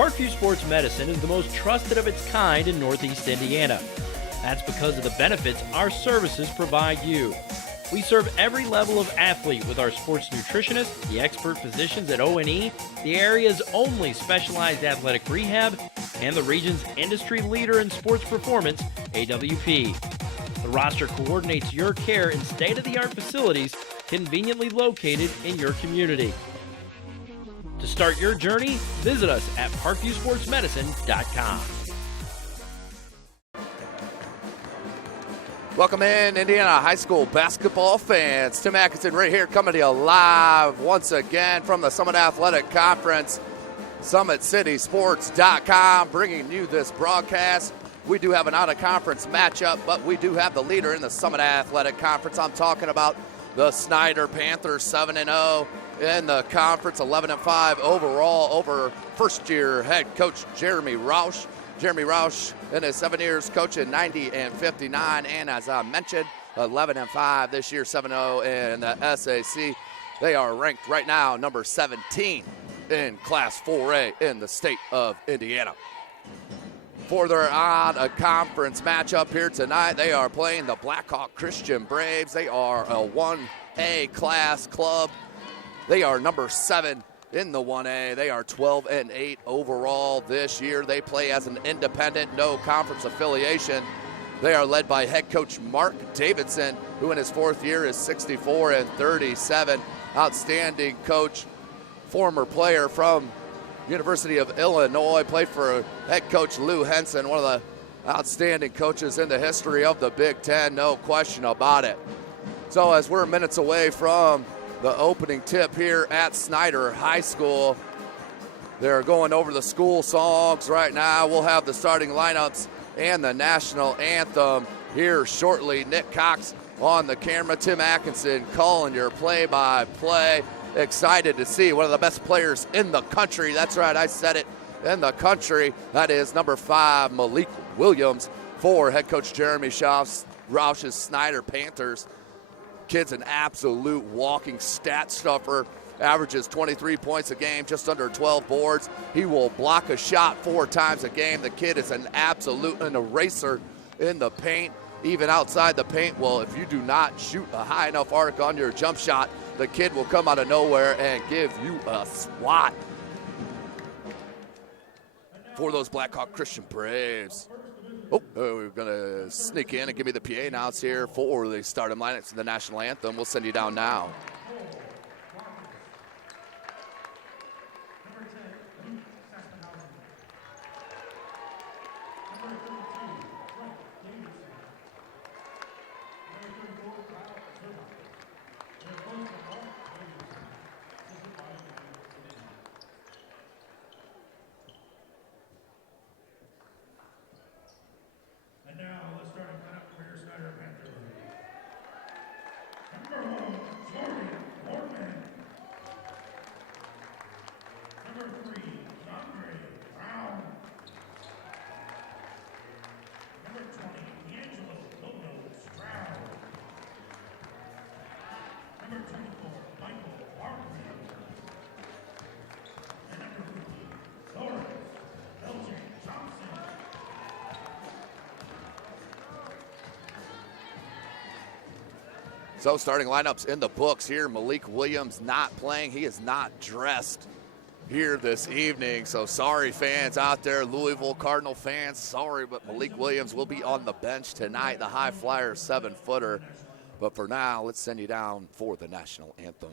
Parkview Sports Medicine is the most trusted of its kind in Northeast Indiana. That's because of the benefits our services provide you. We serve every level of athlete with our sports nutritionists, the expert physicians at O&E, the area's only specialized athletic rehab, and the region's industry leader in sports performance, AWP. The roster coordinates your care in state-of-the-art facilities conveniently located in your community. To start your journey, visit us at parkviewsportsmedicine.com. Welcome in, Indiana high school basketball fans. Tim Atkinson right here coming to you live once again from the Summit Athletic Conference. SummitCitySports.com bringing you this broadcast. We do have an out-of-conference matchup, but we do have the leader in the Summit Athletic Conference. I'm talking about the Snider Panthers, 7-0 in the conference, 11-5 overall over first-year head coach Jeremy Rausch. Jeremy Rausch in his 7 years coaching 90 and 59, and as I mentioned, 11-5 this year, 7-0 in the SAC. They are ranked right now number 17 in Class 4A in the state of Indiana. For their on-a-conference matchup here tonight, they are playing the Blackhawk Christian Braves. They are a 1A class club. They are number 7 in the 1A. They are 12-8 overall this year. They play as an independent, no conference affiliation. They are led by head coach Mark Davidson, who in his 4th year is 64-37. Outstanding coach, former player from University of Illinois, played for head coach Lou Henson, one of the outstanding coaches in the history of the Big Ten, no question about it. So as we're minutes away from the opening tip here at Snider High School, they're going over the school songs right now. We'll have the starting lineups and the national anthem here shortly. Nick Cox on the camera, Tim Atkinson calling your play-by-play. Excited to see one of the best players in the country. That's right, I said it, in the country. That is number 5, Malik Williams, for head coach Jeremy Rausch's Snider Panthers. Kid's an absolute walking stat stuffer, averages 23 points a game, just under 12 boards. He will block a shot 4 times a game. The kid is an eraser in the paint, even outside the paint. Well, if you do not shoot a high enough arc on your jump shot, the kid will come out of nowhere and give you a swat. For those Blackhawk Christian Braves. We're going to sneak in and give me the PA announce here for the starting lineups of the national anthem. We'll send you down now. So starting lineups in the books here. Malik Williams not playing. He is not dressed here this evening. So sorry, fans out there, Louisville Cardinal fans, sorry, but Malik Williams will be on the bench tonight, the high flyer 7-footer. But for now, let's send you down for the national anthem.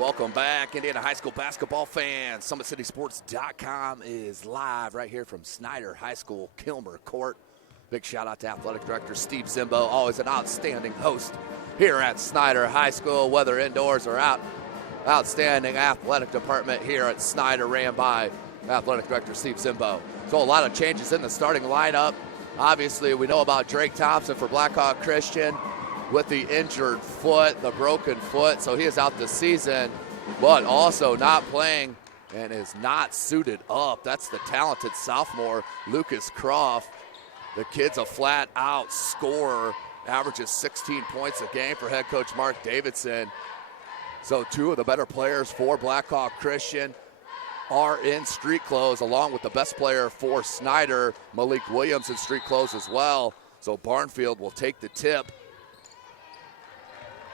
Welcome back, Indiana High School basketball fans. SummitCitySports.com is live right here from Snider High School, Kilmer Court. Big shout out to Athletic Director Steve Zimbo, always an outstanding host here at Snider High School, whether indoors or out. Outstanding athletic department here at Snider, ran by Athletic Director Steve Zimbo. So a lot of changes in the starting lineup. Obviously, we know about Drake Thompson for Blackhawk Christian with the injured foot, the broken foot, so he is out this season, but also not playing and is not suited up. That's the talented sophomore, Lucas Croft. The kid's a flat-out scorer, averages 16 points a game for head coach Mark Davidson. So two of the better players for Blackhawk Christian are in street clothes, along with the best player for Snider, Malik Williams, in street clothes as well. So Barnfield will take the tip.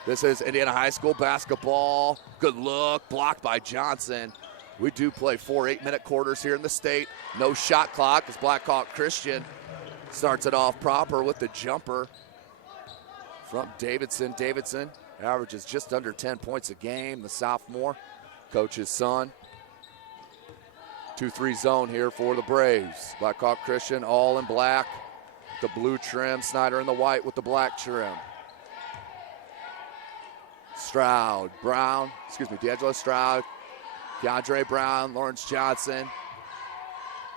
This is Indiana High School basketball. Good look, blocked by Johnson. We do play 4 8-minute quarters here in the state. No shot clock as Blackhawk Christian starts it off proper with the jumper from Davidson. Davidson averages just under 10 points a game, the sophomore, coach's son. 2-3 zone here for the Braves. Blackhawk Christian all in black, the blue trim. Snider in the white with the black trim. D'Angelo Stroud, Keandre Brown, Lawrence Johnson,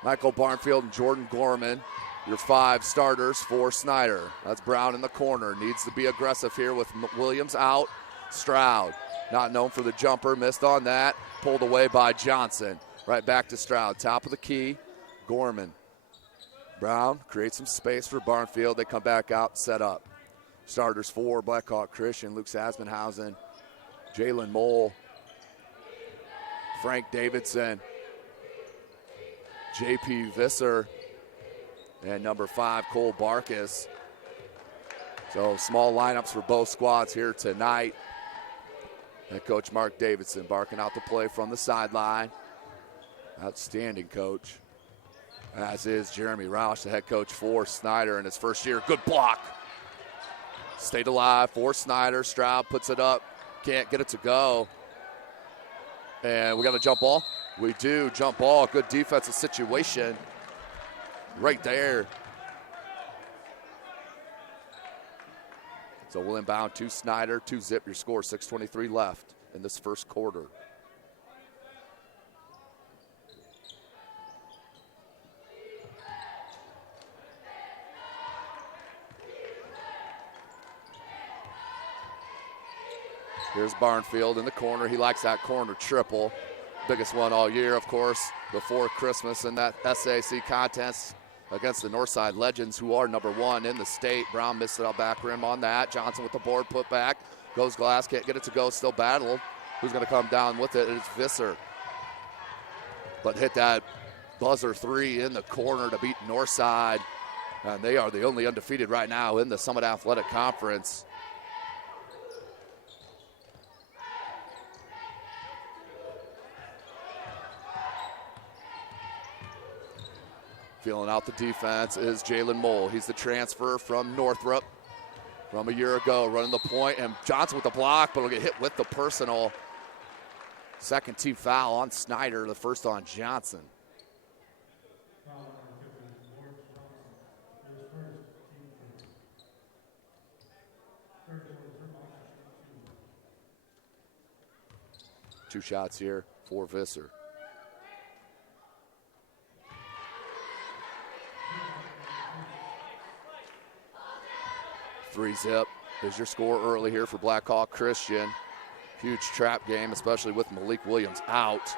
Michael Barnfield, and Jordan Gorman, your 5 starters for Snider. That's Brown in the corner. Needs to be aggressive here with Williams out. Stroud, not known for the jumper, missed on that. Pulled away by Johnson. Right back to Stroud, top of the key. Gorman. Brown creates some space for Barnfield. They come back out, set up. Starters for Blackhawk Christian: Luke Sasmenhausen, Jalen Mole, Frank Davidson, J.P. Visser, and number 5, Cole Barkus. So small lineups for both squads here tonight. And Coach Mark Davidson barking out the play from the sideline. Outstanding coach, as is Jeremy Roush, the head coach for Snider in his first year. Good block. Stayed alive for Snider. Stroud puts it up. Can't get it to go. And we got a jump ball. We do. Jump ball. Good defensive situation right there. So we'll inbound to Snider. 2-zip your score. 6:23 left in this first quarter. Here's Barnfield in the corner. He likes that corner triple. Biggest one all year, of course, before Christmas in that SAC contest against the Northside Legends, who are number 1 in the state. Brown missed it out back rim on that. Johnson with the board put back. Goes glass, can't get it to go, still battled. Who's going to come down with it? It's Visser. But hit that buzzer 3 in the corner to beat Northside. And they are the only undefeated right now in the Summit Athletic Conference. Feeling out the defense is Jalen Mole. He's the transfer from Northrop from a year ago, running the point, and Johnson with the block, but will get hit with the personal. Second team foul on Snider, the first on Johnson. Two shots here for Visser. Three-zip is your score early here for Blackhawk Christian. Huge trap game, especially with Malik Williams out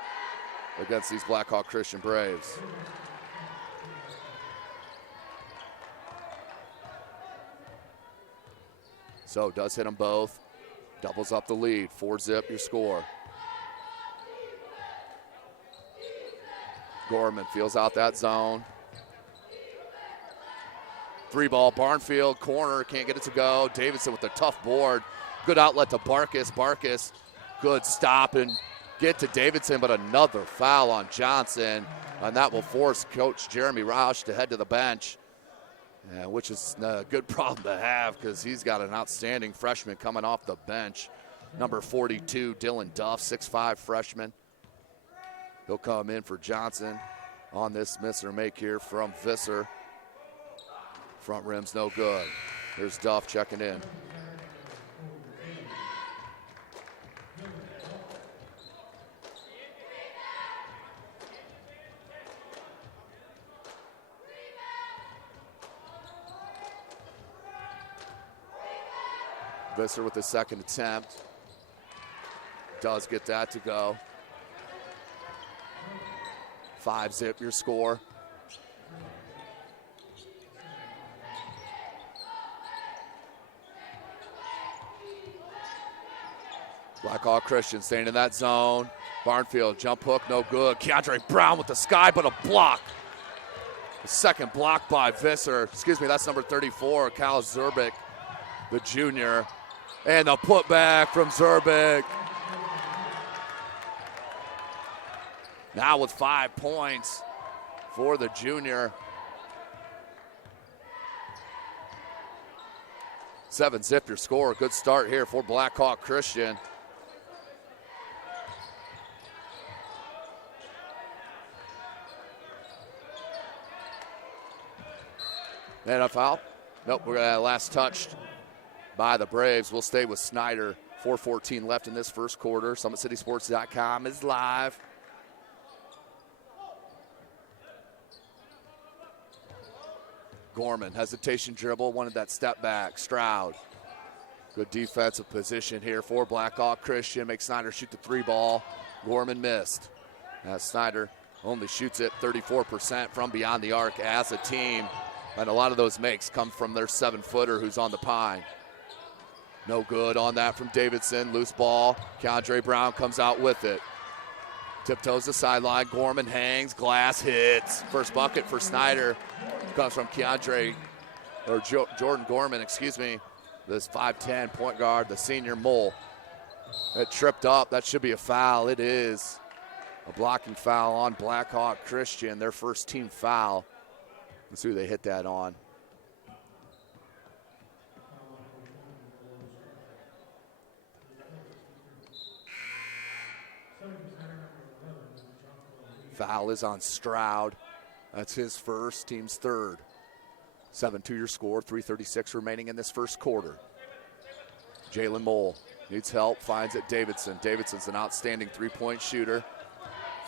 against these Blackhawk Christian Braves. So does hit them both. Doubles up the lead. 4-zip your score. Gorman feels out that zone. 3-ball, Barnfield, corner, can't get it to go. Davidson with a tough board. Good outlet to Barkus. Barkus, good stop and get to Davidson, but another foul on Johnson. And that will force Coach Jeremy Roush to head to the bench, which is a good problem to have because he's got an outstanding freshman coming off the bench. Number 42, Dylan Duff, 6'5", freshman. He'll come in for Johnson on this miss or make here from Visser. Front rim's no good. Here's Duff checking in. Visser with the second attempt. Does get that to go. 5-zip your score. Blackhawk Christian staying in that zone. Barnfield, jump hook, no good. Keandre Brown with the sky, but a block. The second block by Visser. Excuse me, that's number 34, Cal Zerbic, the junior. And the putback from Zerbic. Now with 5 points for the junior. 7-zip your score. Good start here for Blackhawk Christian. And a foul? Nope, we're last touched by the Braves. We'll stay with Snider. 4:14 left in this first quarter. SummitCitySports.com is live. Gorman, hesitation dribble, wanted that step back. Stroud, good defensive position here for Blackhawk Christian. Makes Snider shoot the 3 ball. Gorman missed. As Snider only shoots it 34% from beyond the arc as a team. And a lot of those makes come from their 7-footer who's on the pine. No good on that from Davidson. Loose ball. Keandre Brown comes out with it. Tiptoes the sideline. Gorman hangs. Glass hits. First bucket for Snider comes from Jordan Gorman, excuse me. This 5'10" point guard, the senior Mole. It tripped up. That should be a foul. It is a blocking foul on Blackhawk Christian, their first team foul. Let's see who they hit that on. Foul is on Stroud. That's his first, team's third. 7-2 your score, 3:36 remaining in this first quarter. Jalen Mole needs help, finds it Davidson. Davidson's an outstanding 3-point shooter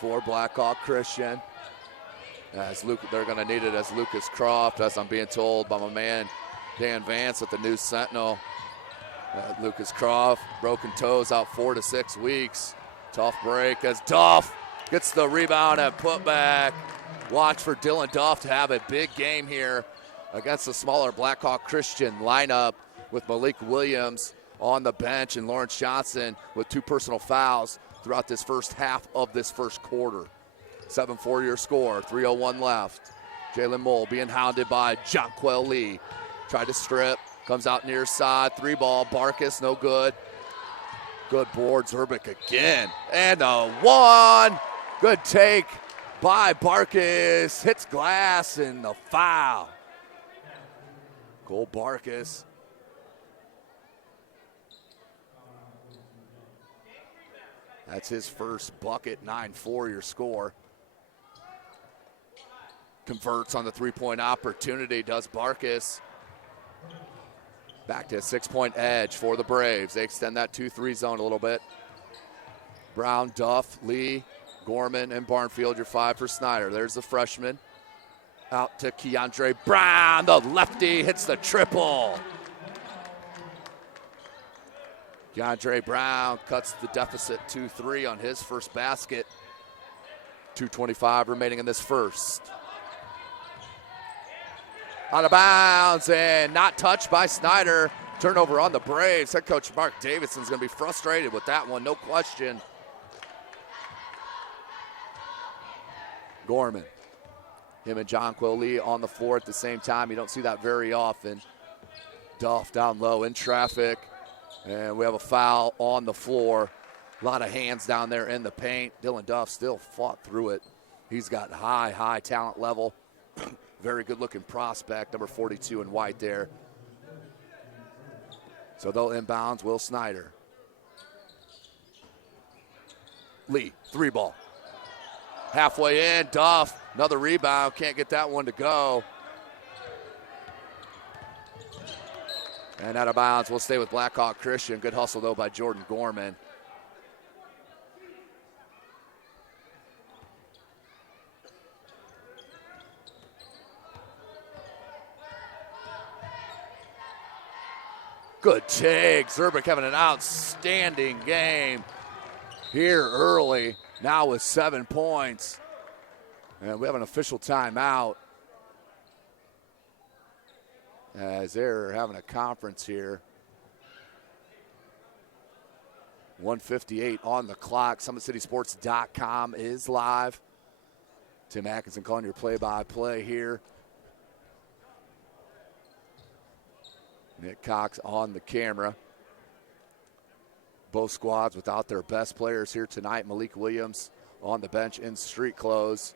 for Blackhawk Christian. As Luke, they're going to need it as Lucas Croft, as I'm being told by my man Dan Vance at the News Sentinel. Lucas Croft, broken toes, out 4 to 6 weeks. Tough break as Duff gets the rebound and put back. Watch for Dylan Duff to have a big game here against the smaller Blackhawk Christian lineup with Malik Williams on the bench and Lawrence Johnson with 2 personal fouls throughout this first half of this first quarter. 7-4 your score, 3:01 left. Jalen Mole being hounded by Jonquel Lee. Tried to strip, comes out near side, 3 ball, Barkus, no good. Good board, Zerbic again. And a 1. Good take by Barkus. Hits glass and the foul. Cole Barkus. That's his first bucket, 9-4 your score. Converts on the 3-point opportunity, does Barkus. Back to a 6-point edge for the Braves. They extend that 2-3 zone a little bit. Brown, Duff, Lee, Gorman, and Barnfield, your 5 for Snider. There's the freshman. Out to Keandre Brown. The lefty hits the triple. Keandre Brown cuts the deficit 2-3 on his first basket. 2:25 remaining in this first. Out of bounds and not touched by Snider. Turnover on the Braves. Head coach Mark Davidson's going to be frustrated with that one, no question. Gorman. Him and Jonquel Lee on the floor at the same time. You don't see that very often. Duff down low in traffic. And we have a foul on the floor. A lot of hands down there in the paint. Dylan Duff still fought through it. He's got high talent level. Very good-looking prospect, number 42 in white there. So they'll inbounds Will Snider. Lee, 3 ball. Halfway in, Duff, another rebound, can't get that one to go. And out of bounds, we'll stay with Blackhawk Christian. Good hustle, though, by Jordan Gorman. Good take. Zerbick having an outstanding game here early. Now with 7 points. And we have an official timeout as they're having a conference here. 1:58 on the clock. SummitCitySports.com is live. Tim Atkinson calling your play-by-play here. Nick Cox on the camera. Both squads without their best players here tonight. Malik Williams on the bench in street clothes.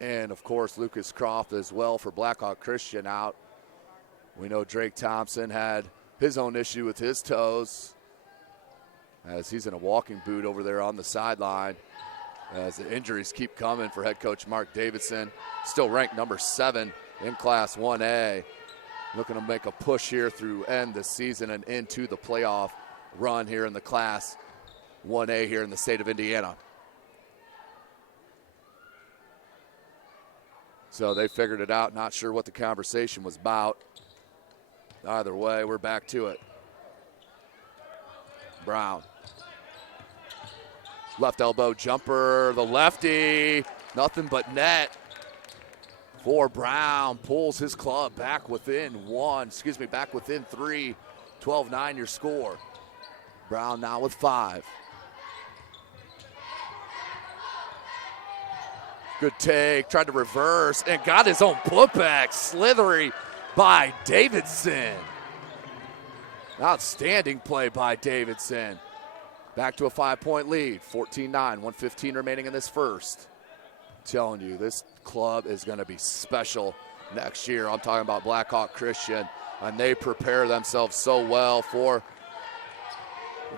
And, of course, Lucas Croft as well for Blackhawk Christian out. We know Drake Thompson had his own issue with his toes as he's in a walking boot over there on the sideline as the injuries keep coming for head coach Mark Davidson. Still ranked number 7 in Class 1A. Looking to make a push here through end the season and into the playoff run here in the Class 1A here in the state of Indiana. So they figured it out. Not sure what the conversation was about. Either way, we're back to it. Brown. Left elbow jumper, the lefty. Nothing but net. For Brown, pulls his club back within 3. 12-9 your score. Brown now with 5. Good take, tried to reverse and got his own putback. Slithery by Davidson. Outstanding play by Davidson. Back to a 5-point lead, 14-9, 1:15 remaining in this first. Telling you, this club is going to be special next year. I'm talking about Blackhawk Christian, and they prepare themselves so well for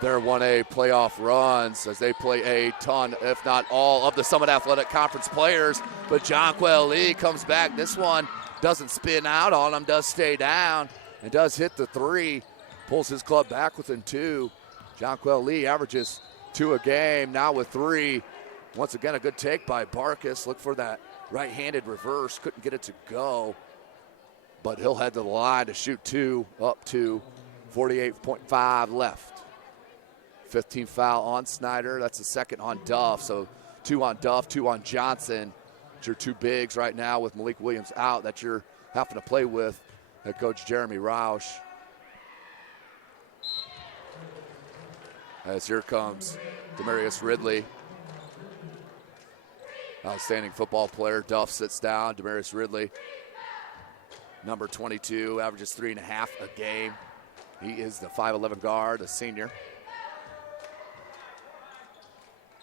their 1A playoff runs as they play a ton, if not all, of the Summit Athletic Conference players. But Jonquel Lee comes back. This one doesn't spin out on him, does stay down, and does hit the 3. Pulls his club back within 2. Jonquel Lee averages 2 a game, now with 3. Once again, a good take by Barkus. Look for that right-handed reverse. Couldn't get it to go. But he'll head to the line to shoot 2, up to 48.5 left. 15 foul on Snider. That's the second on Duff. So 2 on Duff, 2 on Johnson. It's your 2 bigs right now with Malik Williams out that you're having to play with head coach Jeremy Roush. As here comes Demarius Ridley. Outstanding football player. Duff sits down. Demarius Ridley, number 22, averages 3.5 a game. He is the 5'11 guard, a senior.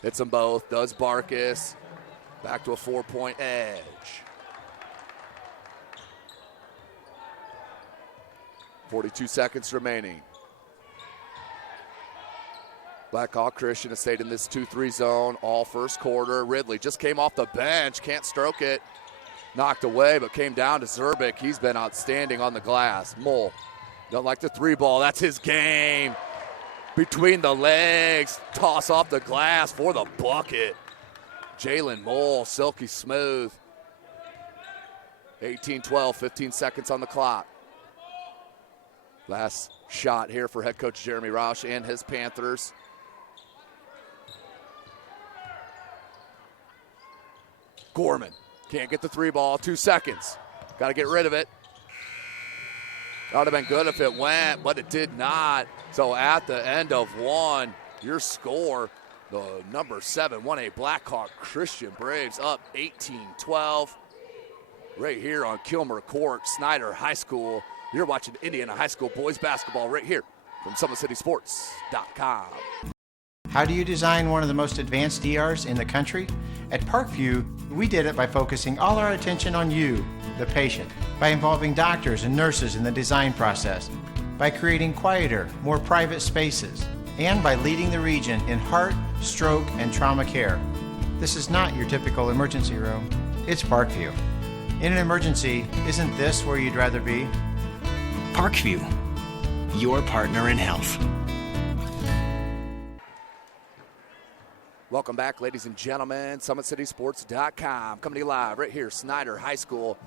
Hits them both. Does Barkus. Back to a 4-point edge. 42 seconds remaining. Blackhawk Christian has stayed in this 2-3 zone all first quarter. Ridley just came off the bench, can't stroke it. Knocked away, but came down to Zerbick. He's been outstanding on the glass. Mole, don't like the 3 ball. That's his game. Between the legs, toss off the glass for the bucket. Jalen Mole, silky smooth. 18-12, 15 seconds on the clock. Last shot here for head coach Jeremy Roush and his Panthers. Gorman can't get the 3 ball, 2 seconds. Got to get rid of it. That would have been good if it went, but it did not. So at the end of 1, your score, the number 7, 1A Blackhawk Christian Braves up 18-12. Right here on Kilmer Court, Snider High School. You're watching Indiana High School boys basketball right here from SummitCitySports.com. How do you design one of the most advanced DRs in the country? At Parkview, we did it by focusing all our attention on you, the patient, by involving doctors and nurses in the design process, by creating quieter, more private spaces, and by leading the region in heart, stroke, and trauma care. This is not your typical emergency room. It's Parkview. In an emergency, isn't this where you'd rather be? Parkview, your partner in health. Welcome back, ladies and gentlemen. SummitCitySports.com. Coming to you live right here, Snider High School.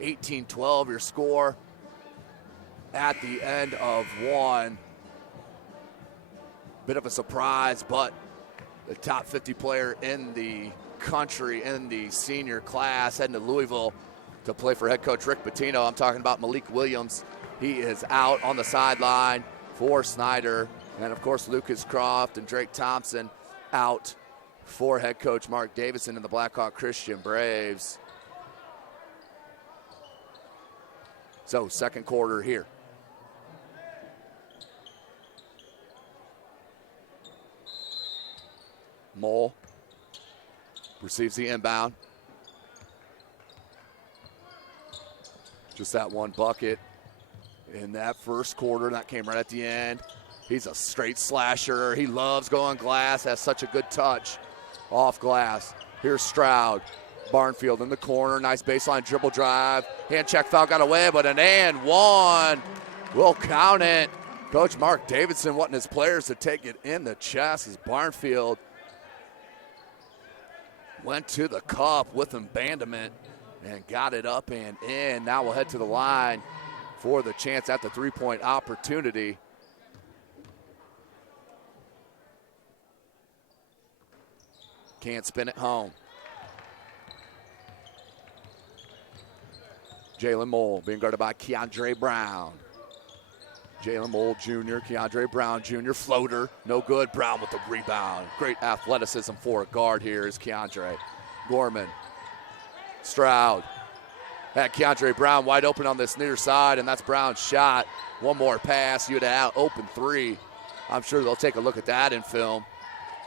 18-12 your score at the end of one. Bit of a surprise, but the top 50 player in the country in the senior class heading to Louisville to play for head coach Rick Pitino. I'm talking about Malik Williams. He is out on the sideline for Snider. And, of course, Lucas Croft and Drake Thompson out for head coach Mark Davidson and the Blackhawk Christian Braves. So, second quarter here. Mole receives the inbound. Just that one bucket in that first quarter. That came right at the end. He's a straight slasher. He loves going glass, has such a good touch off glass. Here's Stroud. Barnfield in the corner, nice baseline dribble drive. Hand check foul got away, but an and one. We'll count it. Coach Mark Davidson wanting his players to take it in the chest as Barnfield went to the cup with abandonment and got it up and in. Now we'll head to the line for the chance at the three-point opportunity. Can't spin it home. Jalen Mole being guarded by Keandre Brown. Jalen Mole Jr., Keandre Brown Jr., floater, no good. Brown with the rebound. Great athleticism for a guard here is Keandre. Gorman, Stroud. Had Keandre Brown wide open on this near side, and that's Brown's shot. One more pass, you'd have open three. I'm sure they'll take a look at that in film.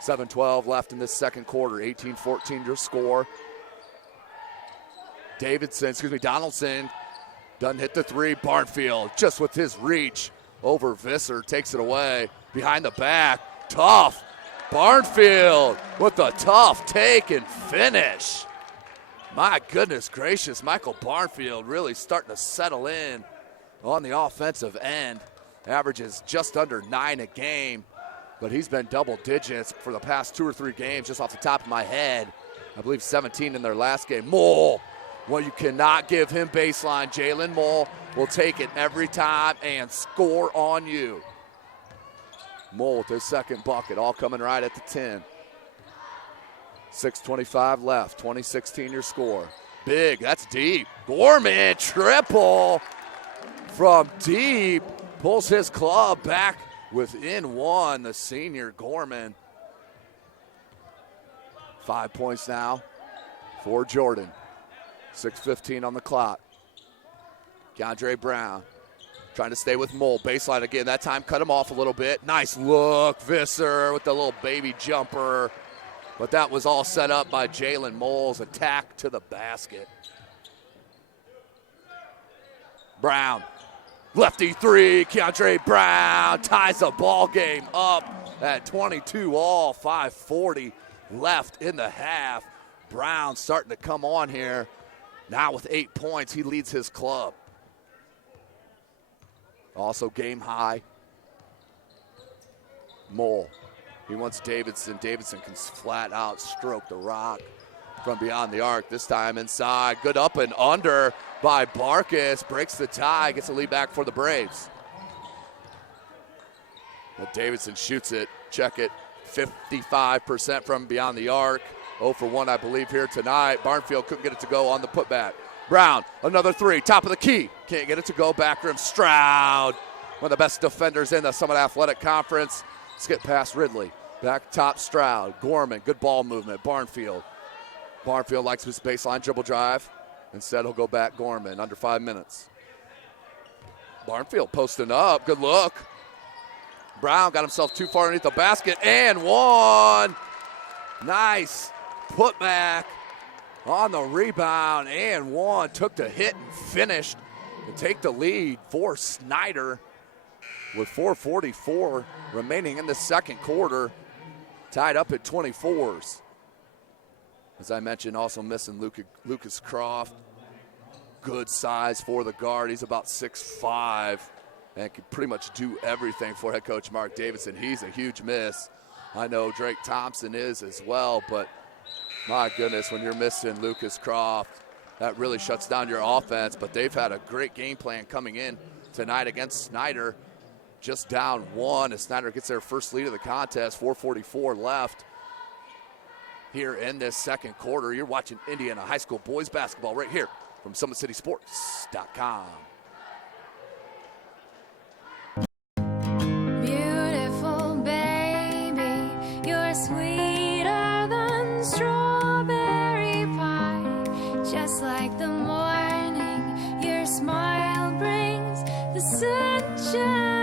7:12 left in this second quarter, 18-14 your score. Donaldson doesn't hit the three. Barnfield just with his reach over Visser takes it away. Behind the back, tough. Barnfield with the tough take and finish. My goodness gracious, Michael Barnfield really starting to settle in on the offensive end. Averages just under 9 a game, but he's been double digits for the past 2 or 3 games just off the top of my head. I believe 17 in their last game. Mole. Well, you cannot give him baseline. Jalen Mole will take it every time and score on you. Mole with his second bucket, all coming right at the 10. 6:25 left, 20-16 your score. Big, that's deep. Gorman, triple from deep. Pulls his club back within one, the senior Gorman. 5 points now for Jordan. 6:15 on the clock. Keandre Brown trying to stay with Mole. Baseline again. That time cut him off a little bit. Nice look. Visser with the little baby jumper. But that was all set up by Jalen Mole's attack to the basket. Brown. Lefty three. Keandre Brown ties the ball game up at 22 all. 5:40 left in the half. Brown starting to come on here. Now with 8 points, he leads his club. Also game high. Mole. He wants Davidson. Davidson can flat out stroke the rock from beyond the arc. This time inside. Good up and under by Barkus. Breaks the tie. Gets the lead back for the Braves. But Davidson shoots it. Check it. 55% from beyond the arc. 0 for 1, I believe, here tonight. Barnfield couldn't get it to go on the putback. Brown, another three, top of the key. Can't get it to go, back rim. Stroud, one of the best defenders in the Summit Athletic Conference. Skip past Ridley. Back top Stroud. Gorman, good ball movement. Barnfield likes his baseline dribble drive. Instead, he'll go back Gorman, under 5 minutes. Barnfield posting up, good look. Brown got himself too far underneath the basket, and one. Nice putback on the rebound, and one. Took the hit and finished to take the lead for Snider with 4:44 remaining in the second quarter, tied up at 24s. As I mentioned, also missing Lucas Croft. Good size for the guard. He's about 6'5", and can pretty much do everything for head coach Mark Davidson. He's a huge miss. I know Drake Thompson is as well, but my goodness, when you're missing Lucas Croft, that really shuts down your offense. But they've had a great game plan coming in tonight against Snider. Just down one as Snider gets their first lead of the contest, 4:44 left here in this second quarter. You're watching Indiana High School boys basketball right here from SummitCitySports.com. Beautiful baby, you're sweeter than strawberry pie. Just like the morning, your smile brings the sunshine.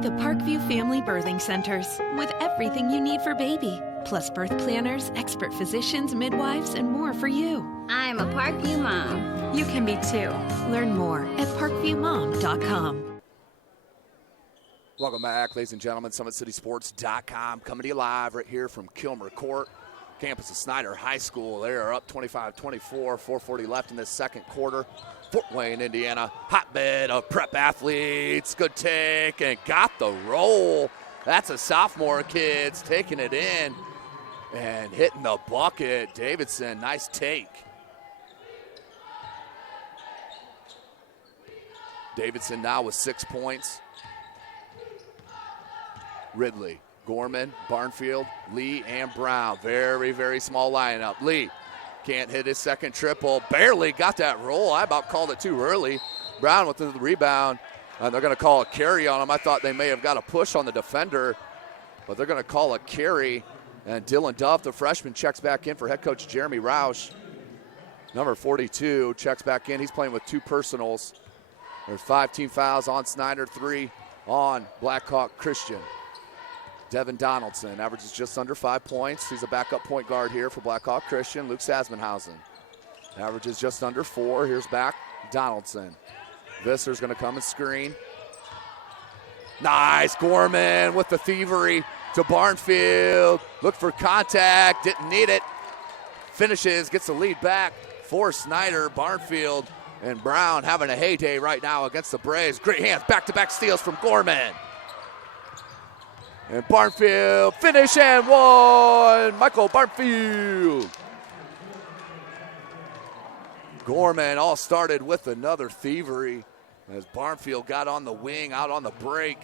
The Parkview Family Birthing Centers, with everything you need for baby, plus birth planners, expert physicians, midwives, and more for you. I'm a Parkview mom. You can be too. Learn more at parkviewmom.com. Welcome back, ladies and gentlemen. SummitCitySports.com coming to you live right here from Kilmer Court, campus of Snider High School. They are up 25-24, 4:40 left in this second quarter. Fort Wayne, Indiana, hotbed of prep athletes. Good take and got the roll. That's a sophomore, kids, taking it in and hitting the bucket. Davidson, nice take. Davidson now with 6 points. Ridley, Gorman, Barnfield, Lee, and Brown. Very, very small lineup. Lee can't hit his second triple. Barely got that roll. I about called it too early. Brown with the rebound. They're going to call a carry on him. I thought they may have got a push on the defender, but they're going to call a carry. And Dylan Duff, the freshman, checks back in for head coach Jeremy Roush. Number 42 checks back in. He's playing with 2 personals. There's 5 team fouls on Snider, 3 on Blackhawk Christian. Devin Donaldson averages just under 5 points. He's a backup point guard here for Blackhawk Christian. Luke Sasmanhausen averages just under 4. Here's back Donaldson. Visser's going to come and screen. Nice, Gorman with the thievery to Barnfield. Look for contact, didn't need it. Finishes, gets the lead back for Snider. Barnfield and Brown having a heyday right now against the Braves. Great hands, back-to-back steals from Gorman. And Barnfield, finish and one. Michael Barnfield. Gorman all started with another thievery as Barnfield got on the wing, out on the break,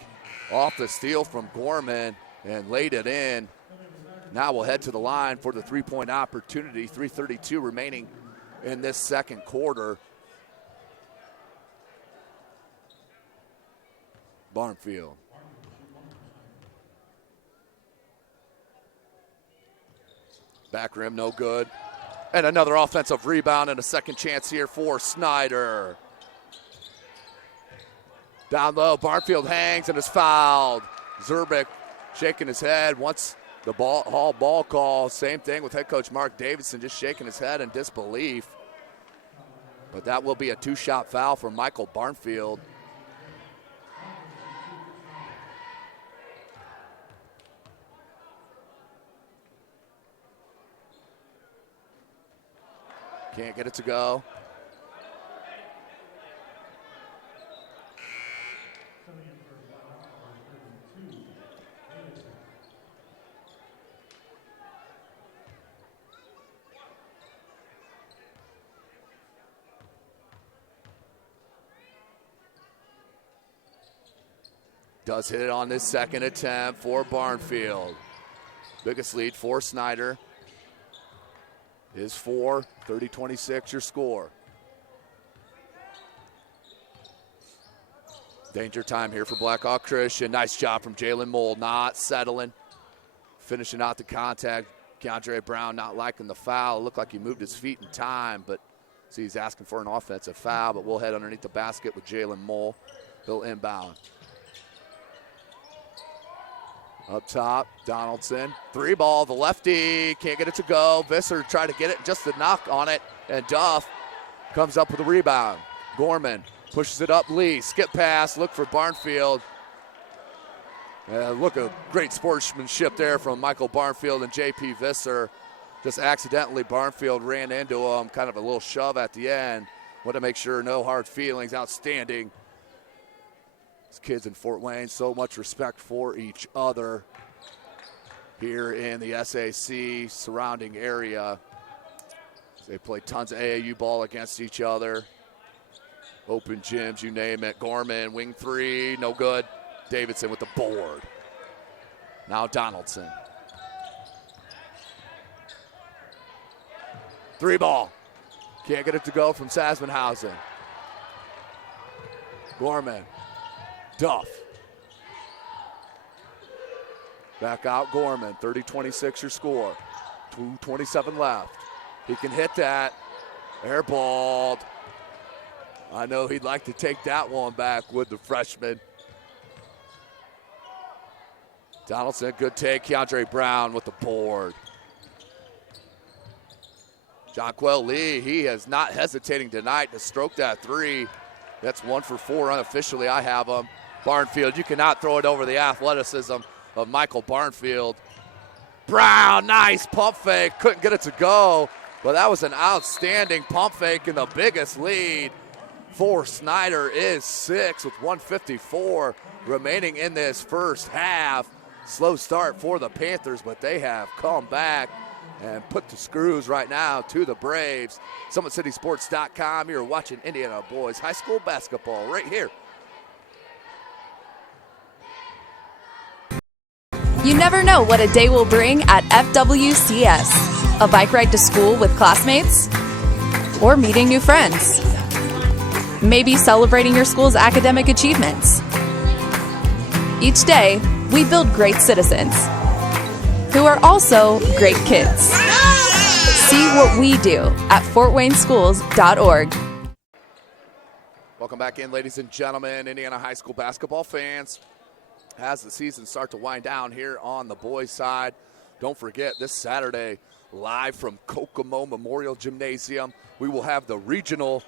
off the steal from Gorman and laid it in. Now we'll head to the line for the three-point opportunity. 3:32 remaining in this second quarter. Barnfield. Back rim, no good. And another offensive rebound and a second chance here for Snider. Down low, Barnfield hangs and is fouled. Zerbick shaking his head, wants the ball call. Same thing with head coach Mark Davidson, just shaking his head in disbelief. But that will be a 2-shot foul for Michael Barnfield. Can't get it to go. Does hit it on this second attempt for Barnfield. Biggest lead for Snider is 4, 30-26 your score. Danger time here for Blackhawk Christian. Nice job from Jalen Mold, not settling. Finishing out the contact. Keandre Brown not liking the foul. It looked like he moved his feet in time, but see he's asking for an offensive foul, but we'll head underneath the basket with Jalen Mold. He'll inbound. Up top, Donaldson. 3-ball, the lefty, can't get it to go. Visser tried to get it, just a knock on it, and Duff comes up with a rebound. Gorman Pushes it up, Lee. Skip pass, look for Barnfield. Look, a great sportsmanship there from Michael Barnfield and J.P. Visser. Just accidentally, Barnfield ran into him, kind of a little shove at the end. Want to make sure no hard feelings. Outstanding. These kids in Fort Wayne, so much respect for each other here in the SAC surrounding area. They play tons of AAU ball against each other. Open gyms, you name it. Gorman, wing three, no good. Davidson with the board. Now Donaldson. 3 ball. Can't get it to go from Sasmanhausen. Gorman. Duff. Back out Gorman. 30-26 your score. 2:27 left. He can hit that. Airballed. I know he'd like to take that one back with the freshman. Donaldson, good take. Keandre Brown with the board. Jonquel Lee, he is not hesitating tonight to stroke that 3. That's 1 for 4 unofficially. I have him. Barnfield, you cannot throw it over the athleticism of Michael Barnfield. Brown, nice pump fake. Couldn't get it to go, but that was an outstanding pump fake, and the biggest lead for Snider is 6 with 1:54 remaining in this first half. Slow start for the Panthers, but they have come back and put the screws right now to the Braves. SummitCitySports.com. You're watching Indiana boys high school basketball right here. You never know what a day will bring at FWCS. A bike ride to school with classmates, or meeting new friends. Maybe celebrating your school's academic achievements. Each day, we build great citizens who are also great kids. See what we do at fortwayneschools.org. Welcome back in, ladies and gentlemen, Indiana high school basketball fans. As the season starts to wind down here on the boys' side, don't forget this Saturday, live from Kokomo Memorial Gymnasium, we will have the regional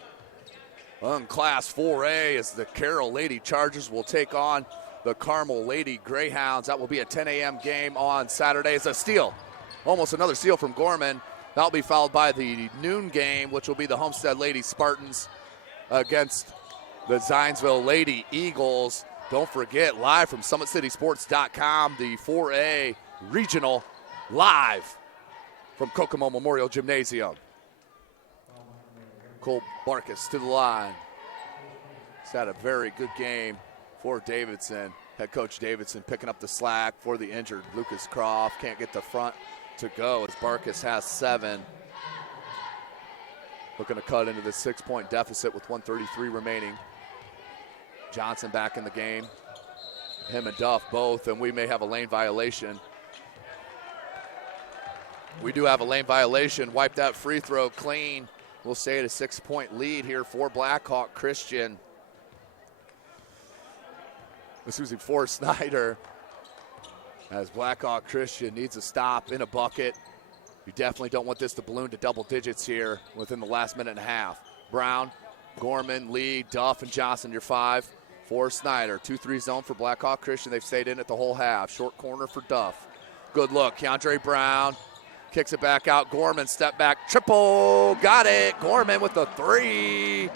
Class 4A as the Carroll Lady Chargers will take on the Carmel Lady Greyhounds. That will be a 10 a.m. game on Saturday. It's a steal, almost another steal from Gorman. That'll be followed by the noon game, which will be the Homestead Lady Spartans against the Zionsville Lady Eagles. Don't forget, live from SummitCitySports.com, the 4A regional live from Kokomo Memorial Gymnasium. Cole Barkus to the line. He's had a very good game for Davidson. Head coach Davidson picking up the slack for the injured Lucas Croft. Can't get the front to go as Barkus has 7. Looking to cut into the 6-point deficit with 1:33 remaining. Johnson back in the game. Him and Duff both, and we may have a lane violation. We do have a lane violation. Wipe that free throw clean. We'll stay at a 6-point lead here for Blackhawk Christian. Excuse me, for Snider. As Blackhawk Christian needs a stop in a bucket. You definitely don't want this to balloon to double digits here within the last minute and a half. Brown, Gorman, Lee, Duff, and Johnson, your 5 for Snider. 2-3 zone for Blackhawk Christian. They've stayed in it the whole half. Short corner for Duff. Good look. Keandre Brown kicks it back out. Gorman, step back, triple. Got it. Gorman with the 3.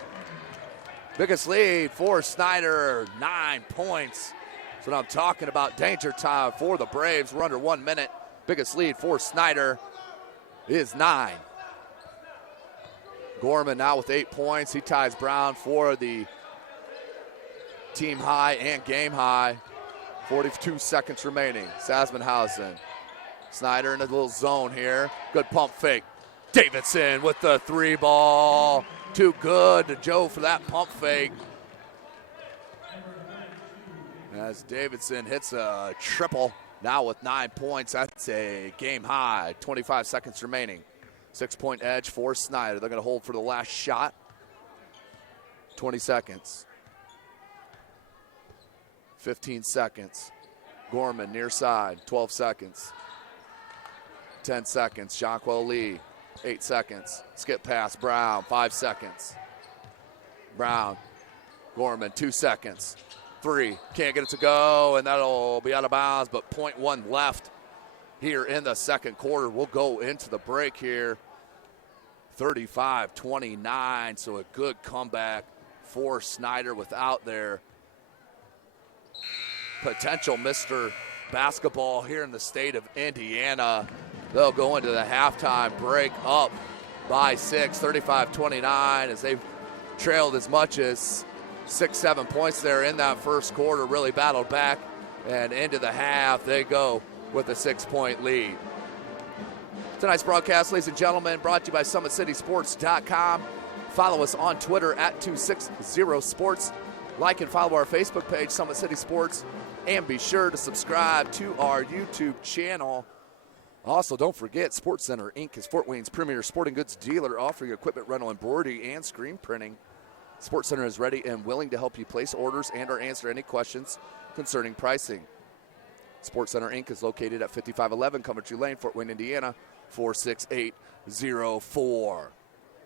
Biggest lead for Snider, 9 points. So now I'm talking about danger time for the Braves. We're under 1 minute. Biggest lead for Snider is 9. Gorman now with 8 points. He ties Brown for the team high and game high. 42 seconds remaining. Sasmanhausen. Snider in a little zone here. Good pump fake. Davidson with the 3 ball. Too good to Joe for that pump fake. As Davidson hits a triple, now with 9 points. That's a game high. 25 seconds remaining. 6-point edge for Snider. They're going to hold for the last shot. 20 seconds. 15 seconds. Gorman near side. 12 seconds. 10 seconds. Jonquel Lee. 8 seconds. Skip pass Brown. 5 seconds. Brown Gorman, 2 seconds. 3, can't get it to go, and that'll be out of bounds, but 0.1 left here in the second quarter. We'll go into the break here. 35-29, so a good comeback for Snider without their potential Mr. Basketball here in the state of Indiana. They'll go into the halftime break up by 6, 35-29, as they've trailed as much as 6-7 points there in that first quarter, really battled back, and into the half they go with a 6-point lead. Tonight's broadcast, ladies and gentlemen, brought to you by SummitCitySports.com. Follow us on Twitter at 260sports. Like and follow our Facebook page, Summit City Sports, and be sure to subscribe to our YouTube channel. Also, don't forget, Sports Center Inc. is Fort Wayne's premier sporting goods dealer, offering equipment rental, embroidery, and screen printing. Sports Center is ready and willing to help you place orders and or answer any questions concerning pricing. Sports Center Inc. is located at 5511 Coventry Lane, Fort Wayne, Indiana, 46804.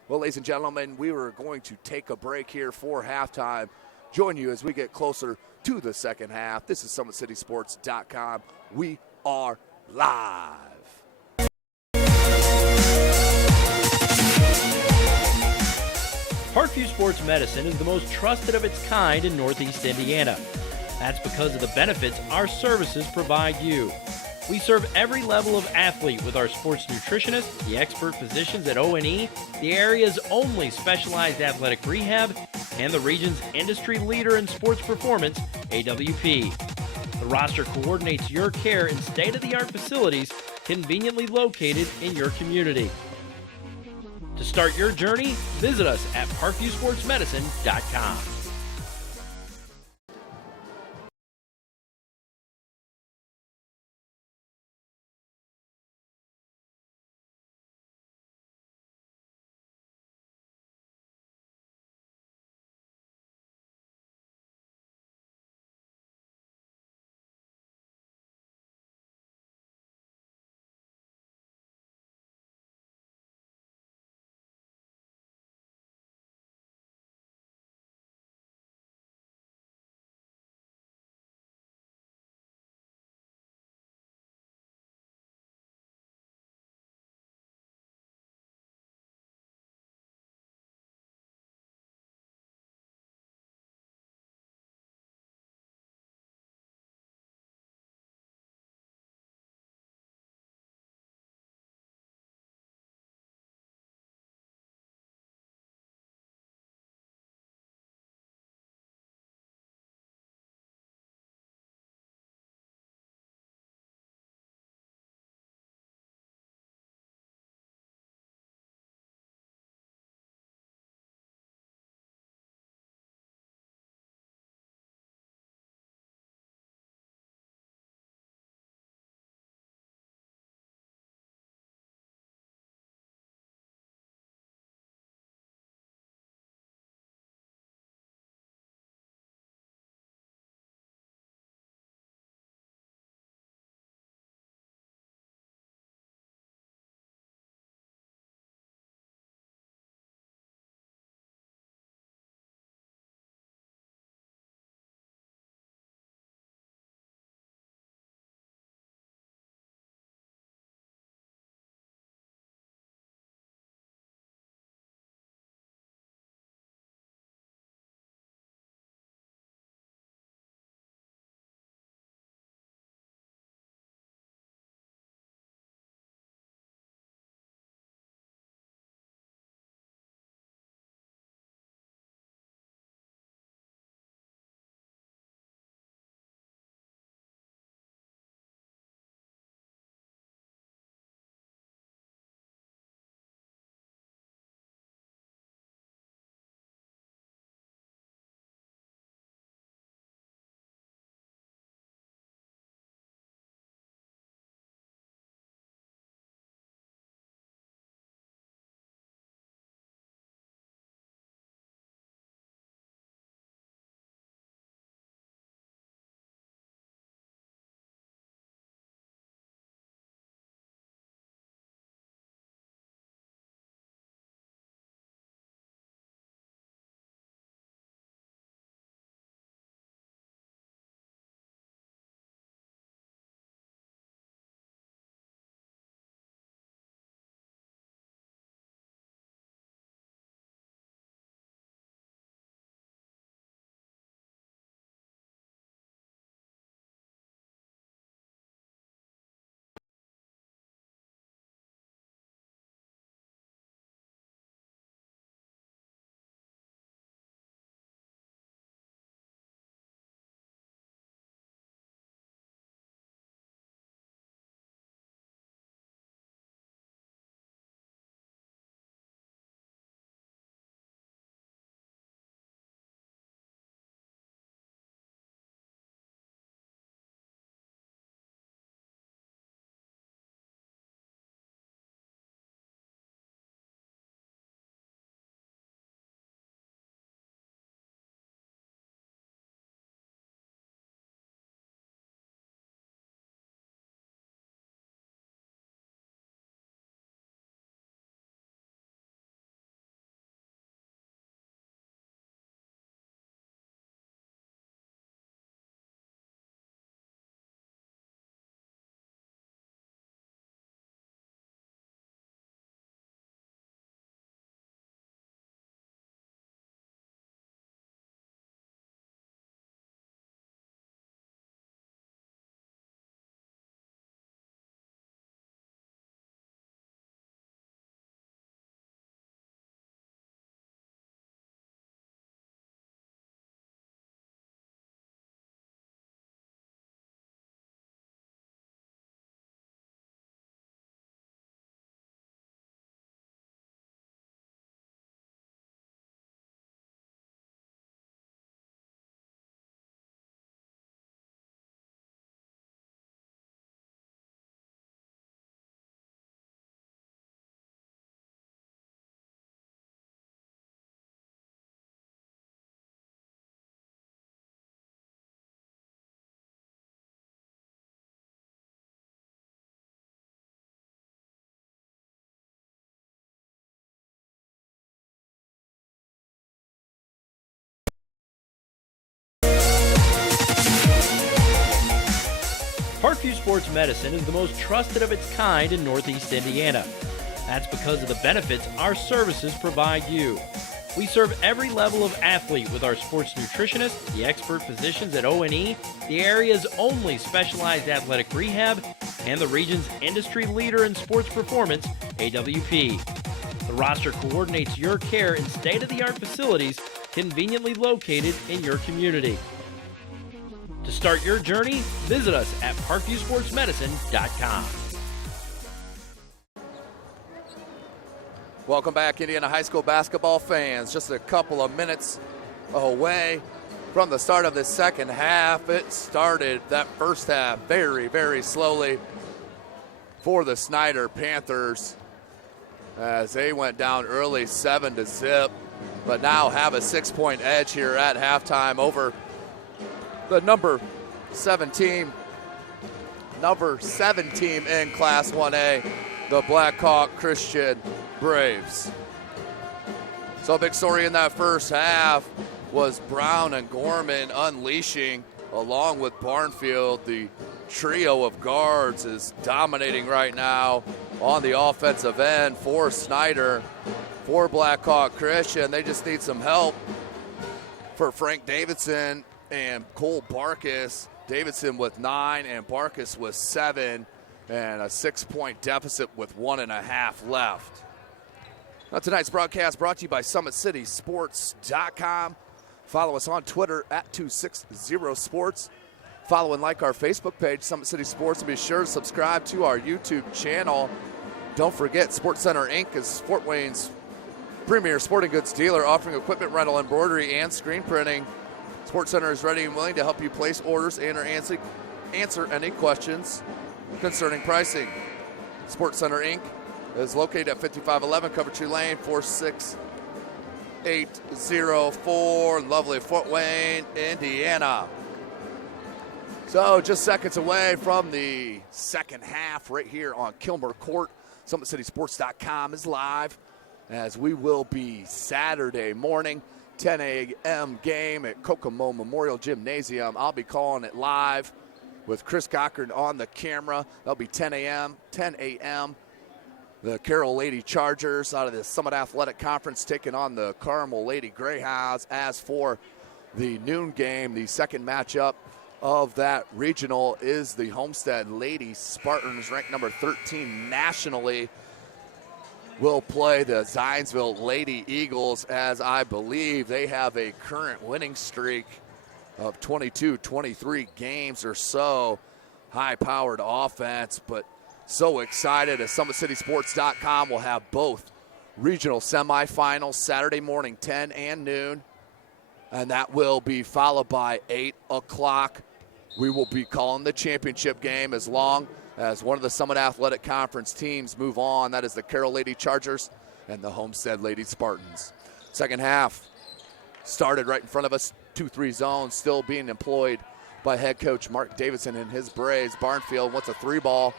Well, ladies and gentlemen, we were going to take a break here for halftime. Join you as we get closer to the second half. This is SummitCitySports.com. We are live. Parkview Sports Medicine is the most trusted of its kind in Northeast Indiana. That's because of the benefits our services provide you. We serve every level of athlete with our sports nutritionists, the expert physicians at O&E, the area's only specialized athletic rehab, and the region's industry leader in sports performance, AWP. The roster coordinates your care in state-of-the-art facilities conveniently located in your community. To start your journey, visit us at parkviewsportsmedicine.com. Parkview Sports Medicine is the most trusted of its kind in Northeast Indiana. That's because of the benefits our services provide you. We serve every level of athlete with our sports nutritionists, the expert physicians at O&E, the area's only specialized athletic rehab, and the region's industry leader in sports performance, AWP. The roster coordinates your care in state-of-the-art facilities conveniently located in your community. To start your journey, visit us at parkviewsportsmedicine.com. Welcome back, Indiana high school basketball fans. Just a couple of minutes away from the start of the second half. It started that first half very, very slowly for the Snider Panthers as they went down early 7-0, but now have a 6-point edge here at halftime over the number 7 team in Class 1A, the Blackhawk Christian Braves. So a big story in that first half was Brown and Gorman unleashing, along with Barnfield. The trio of guards is dominating right now on the offensive end for Snider, for Blackhawk Christian. They just need some help for Frank Davidson and Cole Barkus. Davidson with 9 and Barkus with 7, and a 6-point deficit with 1.5 left. Now, tonight's broadcast brought to you by SummitCitySports.com. Follow us on Twitter at 260sports. Follow and like our Facebook page, Summit City Sports, and be sure to subscribe to our YouTube channel. Don't forget, SportsCenter Inc. is Fort Wayne's premier sporting goods dealer, offering equipment rental, embroidery, and screen printing. SportsCenter is ready and willing to help you place orders and or answer any questions concerning pricing. SportsCenter Inc. is located at 5511 Coventry Lane, 46804, lovely Fort Wayne, Indiana. So just seconds away from the second half right here on Kilmer Court. SummitCitySports.com is live, as we will be Saturday morning, 10 a.m. game at Kokomo Memorial Gymnasium. I'll be calling it live with Chris Cochran on the camera. That'll be 10 a.m. The Carroll Lady Chargers out of the Summit Athletic Conference taking on the Carmel Lady Greyhounds. As for the noon game, the second matchup of that regional is the Homestead Lady Spartans, ranked number 13 nationally, will play the Zionsville Lady Eagles, as I believe they have a current winning streak of 23 games or so. High-powered offense, but so excited as SummitCitySports.com will have both regional semifinals Saturday morning, 10 and noon, and that will be followed by 8 o'clock. We will be calling the championship game as long as one of the Summit Athletic Conference teams move on. That is the Carroll Lady Chargers and the Homestead Lady Spartans. Second half started right in front of us. 2-3 zone still being employed by head coach Mark Davidson and his Braves. Barnfield wants a 3-ball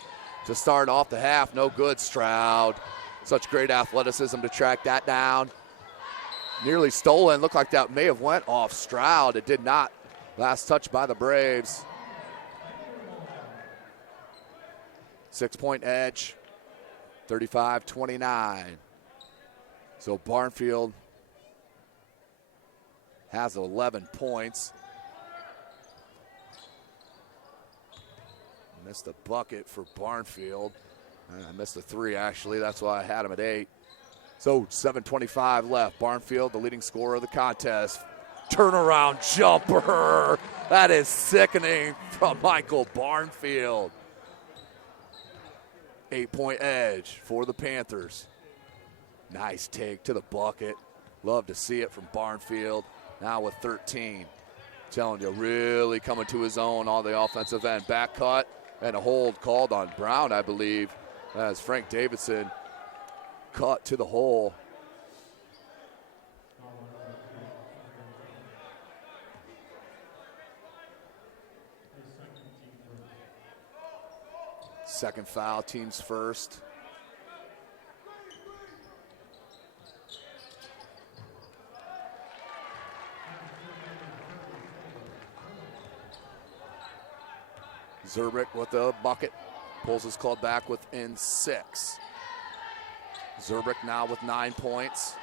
to start off the half. No good. Stroud. Such great athleticism to track that down. Nearly stolen. Looked like that may have went off Stroud. It did not. Last touch by the Braves. 6-point edge. 35-29. So Barnfield has 11 points. Missed a bucket for Barnfield. I missed a 3, actually. That's why I had him at 8. So 7:25 left. Barnfield, the leading scorer of the contest. Turnaround jumper. That is sickening from Michael Barnfield. 8-point edge for the Panthers. Nice take to the bucket. Love to see it from Barnfield. Now with 13. Telling you, really coming to his own on the offensive end. Back cut and a hold called on Brown, I believe, as Frank Davidson cut to the hole. Second foul, team's first. Zerbick with the bucket. Pulls his club back within 6. Zerbick now with 9 points.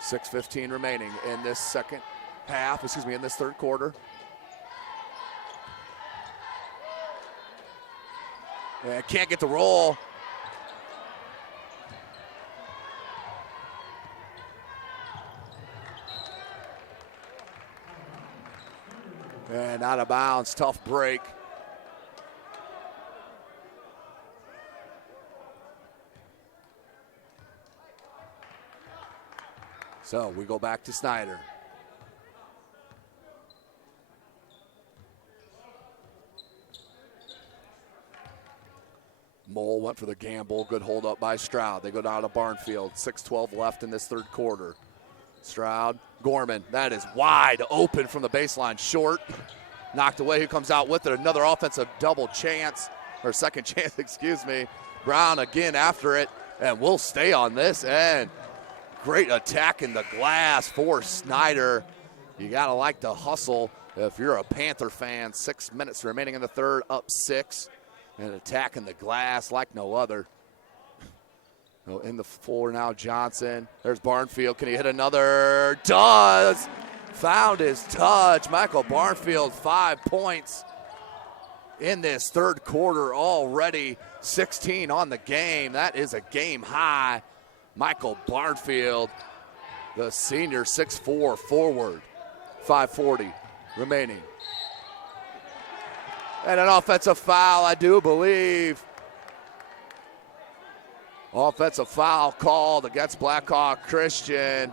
6:15 remaining in this in this third quarter. And can't get the roll. And out of bounds, tough break. So we go back to Snider. Mole went for the gamble. Good hold up by Stroud. They go down to Barnfield. 6:12 left in this third quarter. Stroud, Gorman. That is wide open from the baseline. Short. Knocked away. Who comes out with it? Another offensive double chance. Or second chance, excuse me. Brown again after it. And we'll stay on this end. Great attack in the glass for Snider. You got to like the hustle if you're a Panther fan. 6 minutes remaining in the third, up 6. And attack in the glass like no other. In the floor now, Johnson. There's Barnfield. Can he hit another? Does. Found his touch. Michael Barnfield, 5 points in this third quarter already. 16 on the game. That is a game high. Michael Barnfield, the senior, 6'4", forward. 5:40 remaining. And an offensive foul, I do believe. Offensive foul called against Blackhawk Christian.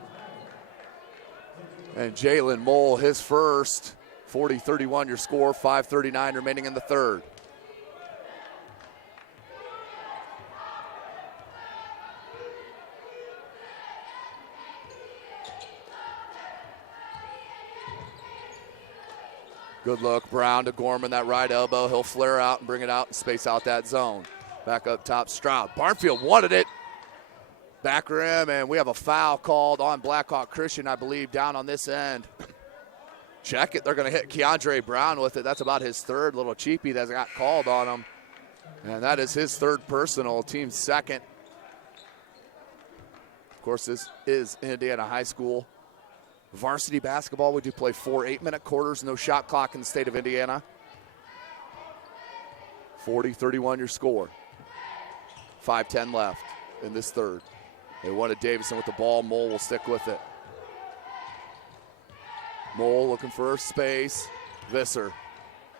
And Jalen Mole, his first. 40-31 your score, 5:39 remaining in the third. Good look, Brown to Gorman, that right elbow. He'll flare out and bring it out and space out that zone. Back up top, Stroud. Barnfield wanted it. Back rim, and we have a foul called on Blackhawk Christian, I believe, down on this end. Check it. They're going to hit Keandre Brown with it. That's about his third little cheapie that got called on him. And that is his third personal, team second. Of course, this is Indiana High School. Varsity basketball, we do play 4 8-minute quarters, no shot clock in the state of Indiana. 40-31 your score. 5:10 left in this third. They wanted Davison with the ball. Mole will stick with it. Mole looking for space. Visser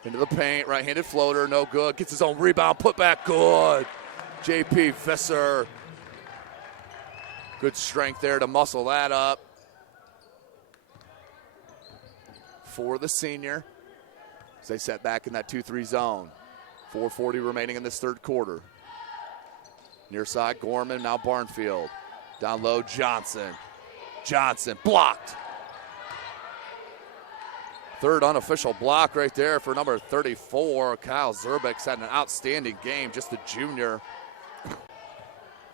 into the paint, right-handed floater, no good. Gets his own rebound, put back, good. JP Visser. Good strength there to muscle that up. For the senior, as they set back in that 2-3 zone. 4:40 remaining in this third quarter. Near side, Gorman, now Barnfield. Down low, Johnson. Johnson blocked. Third unofficial block right there for number 34. Kyle Zerbick's had an outstanding game, just a junior.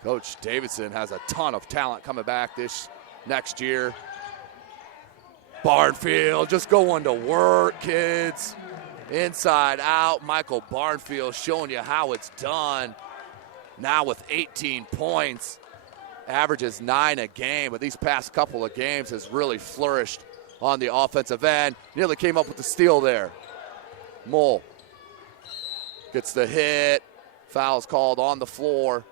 Coach Davidson has a ton of talent coming back this next year. Barnfield just going to work, kids. Inside out, Michael Barnfield showing you how it's done. Now with 18 points, averages 9 a game, but these past couple of games has really flourished on the offensive end. Nearly came up with the steal there. Mole gets the hit. Foul's called on the floor.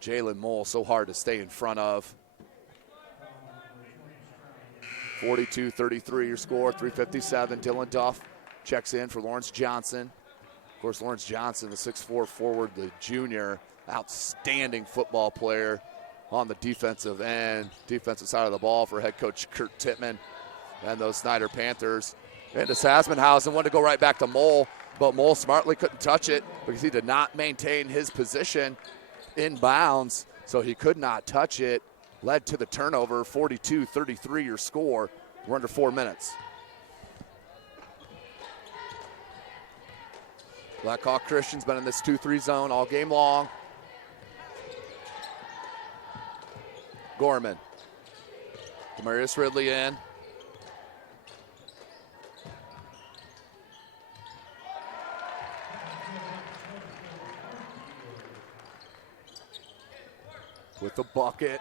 Jalen Mole, so hard to stay in front of. 42-33 your score, 3:57. Dylan Duff checks in for Lawrence Johnson. Of course, Lawrence Johnson, the 6'4" forward, the junior, outstanding football player on the defensive end, defensive side of the ball for head coach Kurt Tittman and those Snider Panthers. Into Sasmenhausen, wanted to go right back to Mole, but Mole smartly couldn't touch it because he did not maintain his position in bounds, so he could not touch it. Led to the turnover, 42-33 your score. We're under 4 minutes. Blackhawk Christian's been in this 2-3 zone all game long. Gorman. Demarius Ridley in. with the bucket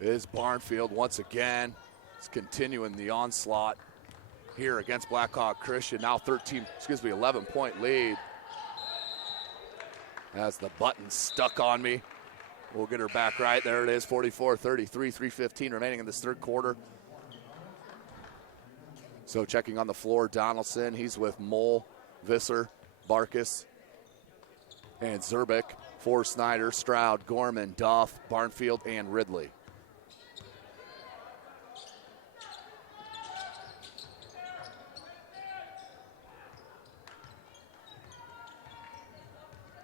is Barnfield once again. It's continuing the onslaught here against Blackhawk Christian. Now 11-point lead. As the button's stuck on me. We'll get her back right. There it is, 44-33, 3:15 remaining in this third quarter. So checking on the floor, Donaldson. He's with Mole, Visser, Barkus, and Zerbick. For Snider, Stroud, Gorman, Duff, Barnfield, and Ridley.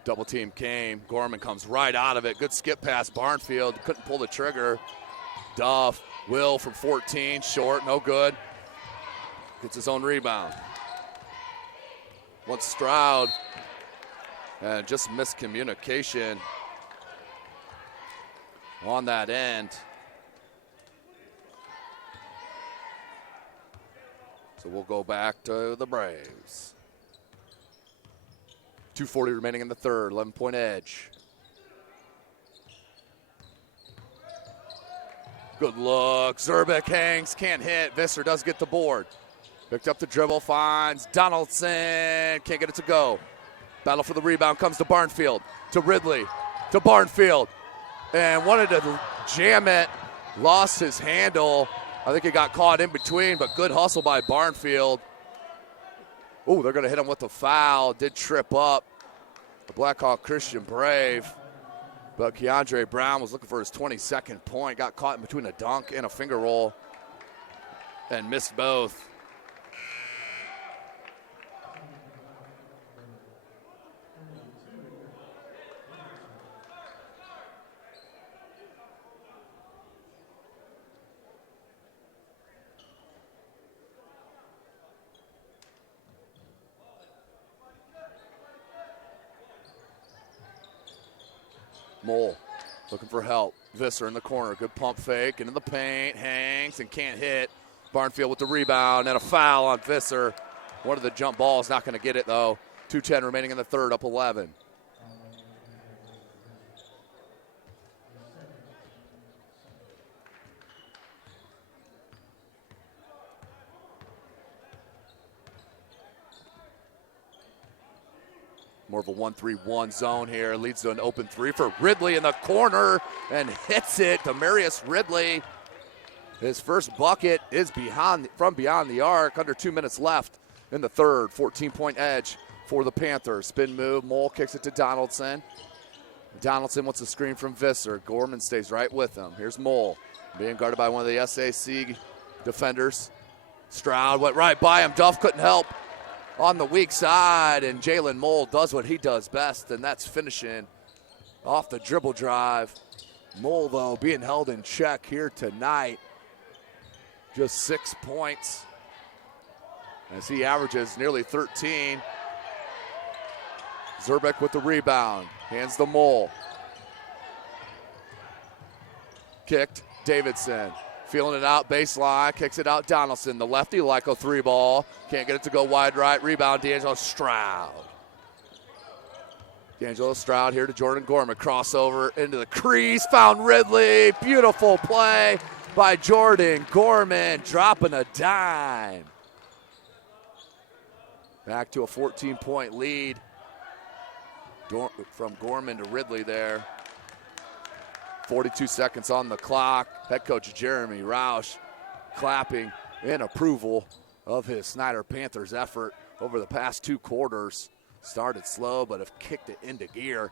Double team came. Gorman comes right out of it. Good skip pass. Barnfield couldn't pull the trigger. Duff, Will from 14, short, no good. Gets his own rebound. Once Stroud, and just miscommunication on that end. So we'll go back to the Braves. 2:40 remaining in the third, 11-point edge. Good look, Zerbick hangs, can't hit. Visser does get the board. Picked up the dribble, finds Donaldson, can't get it to go. Battle for the rebound comes to Barnfield, to Ridley, to Barnfield. And wanted to jam it, lost his handle. I think he got caught in between, but good hustle by Barnfield. Oh, they're gonna hit him with a foul, did trip up the Blackhawk Christian Brave. But Keandre Brown was looking for his 22nd point, got caught in between a dunk and a finger roll and missed both. Mole looking for help. Visser in the corner. Good pump fake into the paint. Hangs and can't hit. Barnfield with the rebound and a foul on Visser. One of the jump balls, not going to get it though. 2:10 remaining in the third, up 11. More of a 1-3-1 zone here. Leads to an open three for Ridley in the corner and hits it. Demarius Ridley. His first bucket is from beyond the arc. Under 2 minutes left in the third. 14-point edge for the Panthers. Spin move. Mole kicks it to Donaldson. Donaldson wants a screen from Visser. Gorman stays right with him. Here's Mole being guarded by one of the SAC defenders. Stroud went right by him. Duff couldn't help on the weak side, and Jalen Mole does what he does best, and that's finishing off the dribble drive. Mole, though, being held in check here tonight. Just 6 points as he averages nearly 13. Zerbick with the rebound. Hands the Mole. Kicked. Davidson. Feeling it out, baseline, kicks it out, Donaldson. The lefty, like a three ball. Can't get it to go wide right. Rebound, D'Angelo Stroud. D'Angelo Stroud here to Jordan Gorman. Crossover into the crease, found Ridley. Beautiful play by Jordan Gorman, dropping a dime. Back to a 14-point lead from Gorman to Ridley there. 42 seconds on the clock. Head coach Jeremy Roush clapping in approval of his Snider Panthers effort over the past 2 quarters. Started slow, but have kicked it into gear.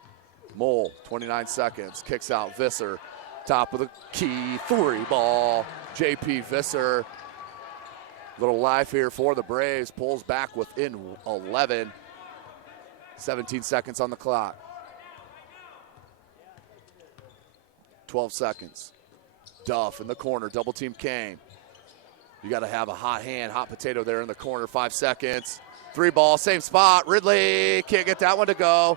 Mole, 29 seconds, kicks out Visser. Top of the key, three ball. JP Visser. Little life here for the Braves. Pulls back within 11. 17 seconds on the clock. 12 seconds. Duff in the corner, double team came. You got to have a hot hand, hot potato there in the corner. 5 seconds. Three ball, same spot. Ridley can't get that one to go.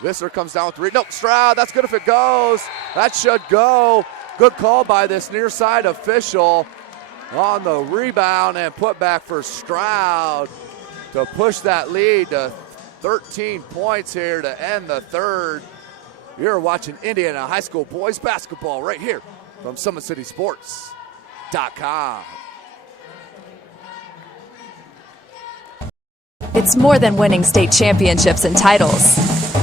Visser comes down with three. Nope, Stroud, that's good if it goes. That should go. Good call by this near side official on the rebound and put back for Stroud to push that lead to 13 points here to end the third. You're watching Indiana High School boys basketball right here from SummitCitySports.com. It's more than winning state championships and titles.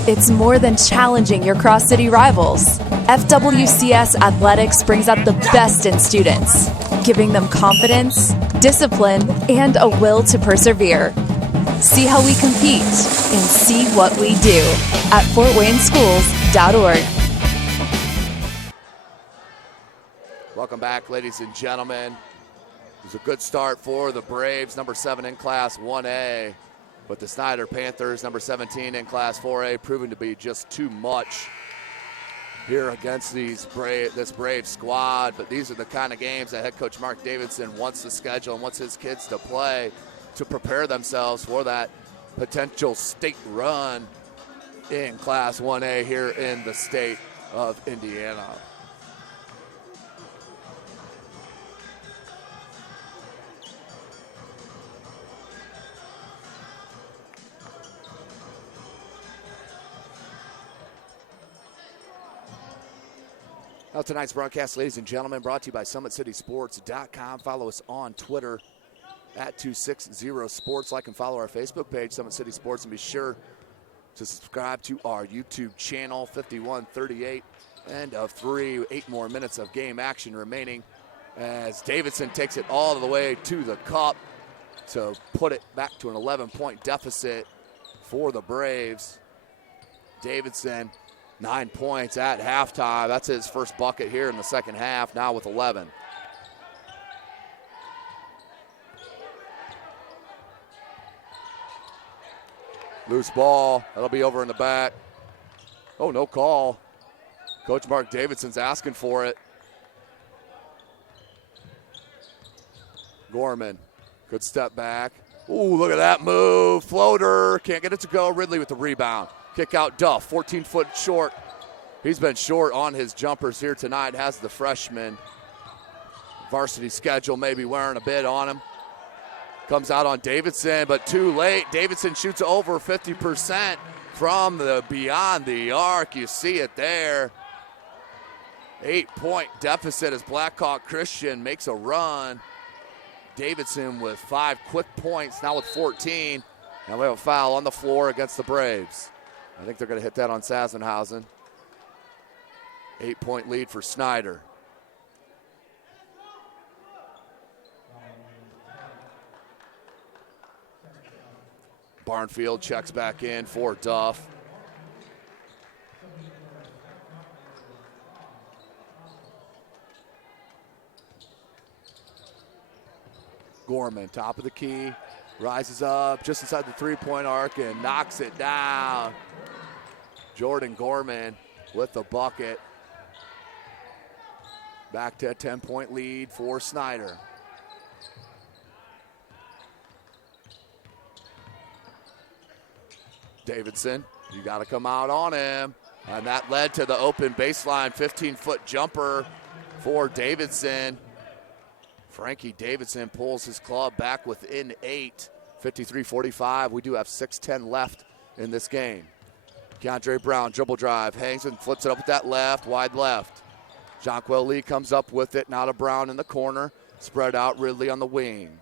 It's more than challenging your cross-city rivals. FWCS Athletics brings out the best in students, giving them confidence, discipline, and a will to persevere. See how we compete and see what we do at FortWayneSchools.org. Welcome back, ladies and gentlemen. It was a good start for the Braves, number 7 in Class 1A. But the Snider Panthers, number 17 in Class 4A, proving to be just too much here against this Brave squad. But these are the kind of games that head coach Mark Davidson wants to schedule and wants his kids to play to prepare themselves for that potential state run in Class 1A here in the state of Indiana. Now tonight's broadcast, ladies and gentlemen, brought to you by SummitCitySports.com. Follow us on Twitter at 260sports. Like and follow our Facebook page, Summit City Sports, and be sure to subscribe to our YouTube channel, 51-38, and of 8 more minutes of game action remaining as Davidson takes it all the way to the cup to put it back to an 11-point deficit for the Braves. Davidson, 9 points at halftime. That's his first bucket here in the second half, now with 11. Loose ball. That'll be over in the back. Oh, no call. Coach Mark Davidson's asking for it. Gorman, good step back. Ooh, look at that move. Floater. Can't get it to go. Ridley with the rebound. Kick out Duff, 14-foot short. He's been short on his jumpers here tonight, has the freshman. Varsity schedule maybe wearing a bit on him. Comes out on Davidson, but too late. Davidson shoots over 50% from the beyond the arc. You see it there. 8-point deficit as Blackhawk Christian makes a run. Davidson with 5 quick points, now with 14. And we have a foul on the floor against the Braves. I think they're going to hit that on Sassenhausen. 8-point lead for Snider. Barnfield checks back in for Duff. Gorman, top of the key, rises up just inside the three-point arc and knocks it down. Jordan Gorman with the bucket. Back to a 10-point lead for Snider. Davidson, you got to come out on him. And that led to the open baseline 15-foot jumper for Davidson. Frankie Davidson pulls his club back within 8, 53-45. We do have 6:10 left in this game. Keandre Brown, dribble drive, hangs and flips it up with that left, wide left. Jonquel Lee comes up with it, now to Brown in the corner. Spread out, Ridley on the wing.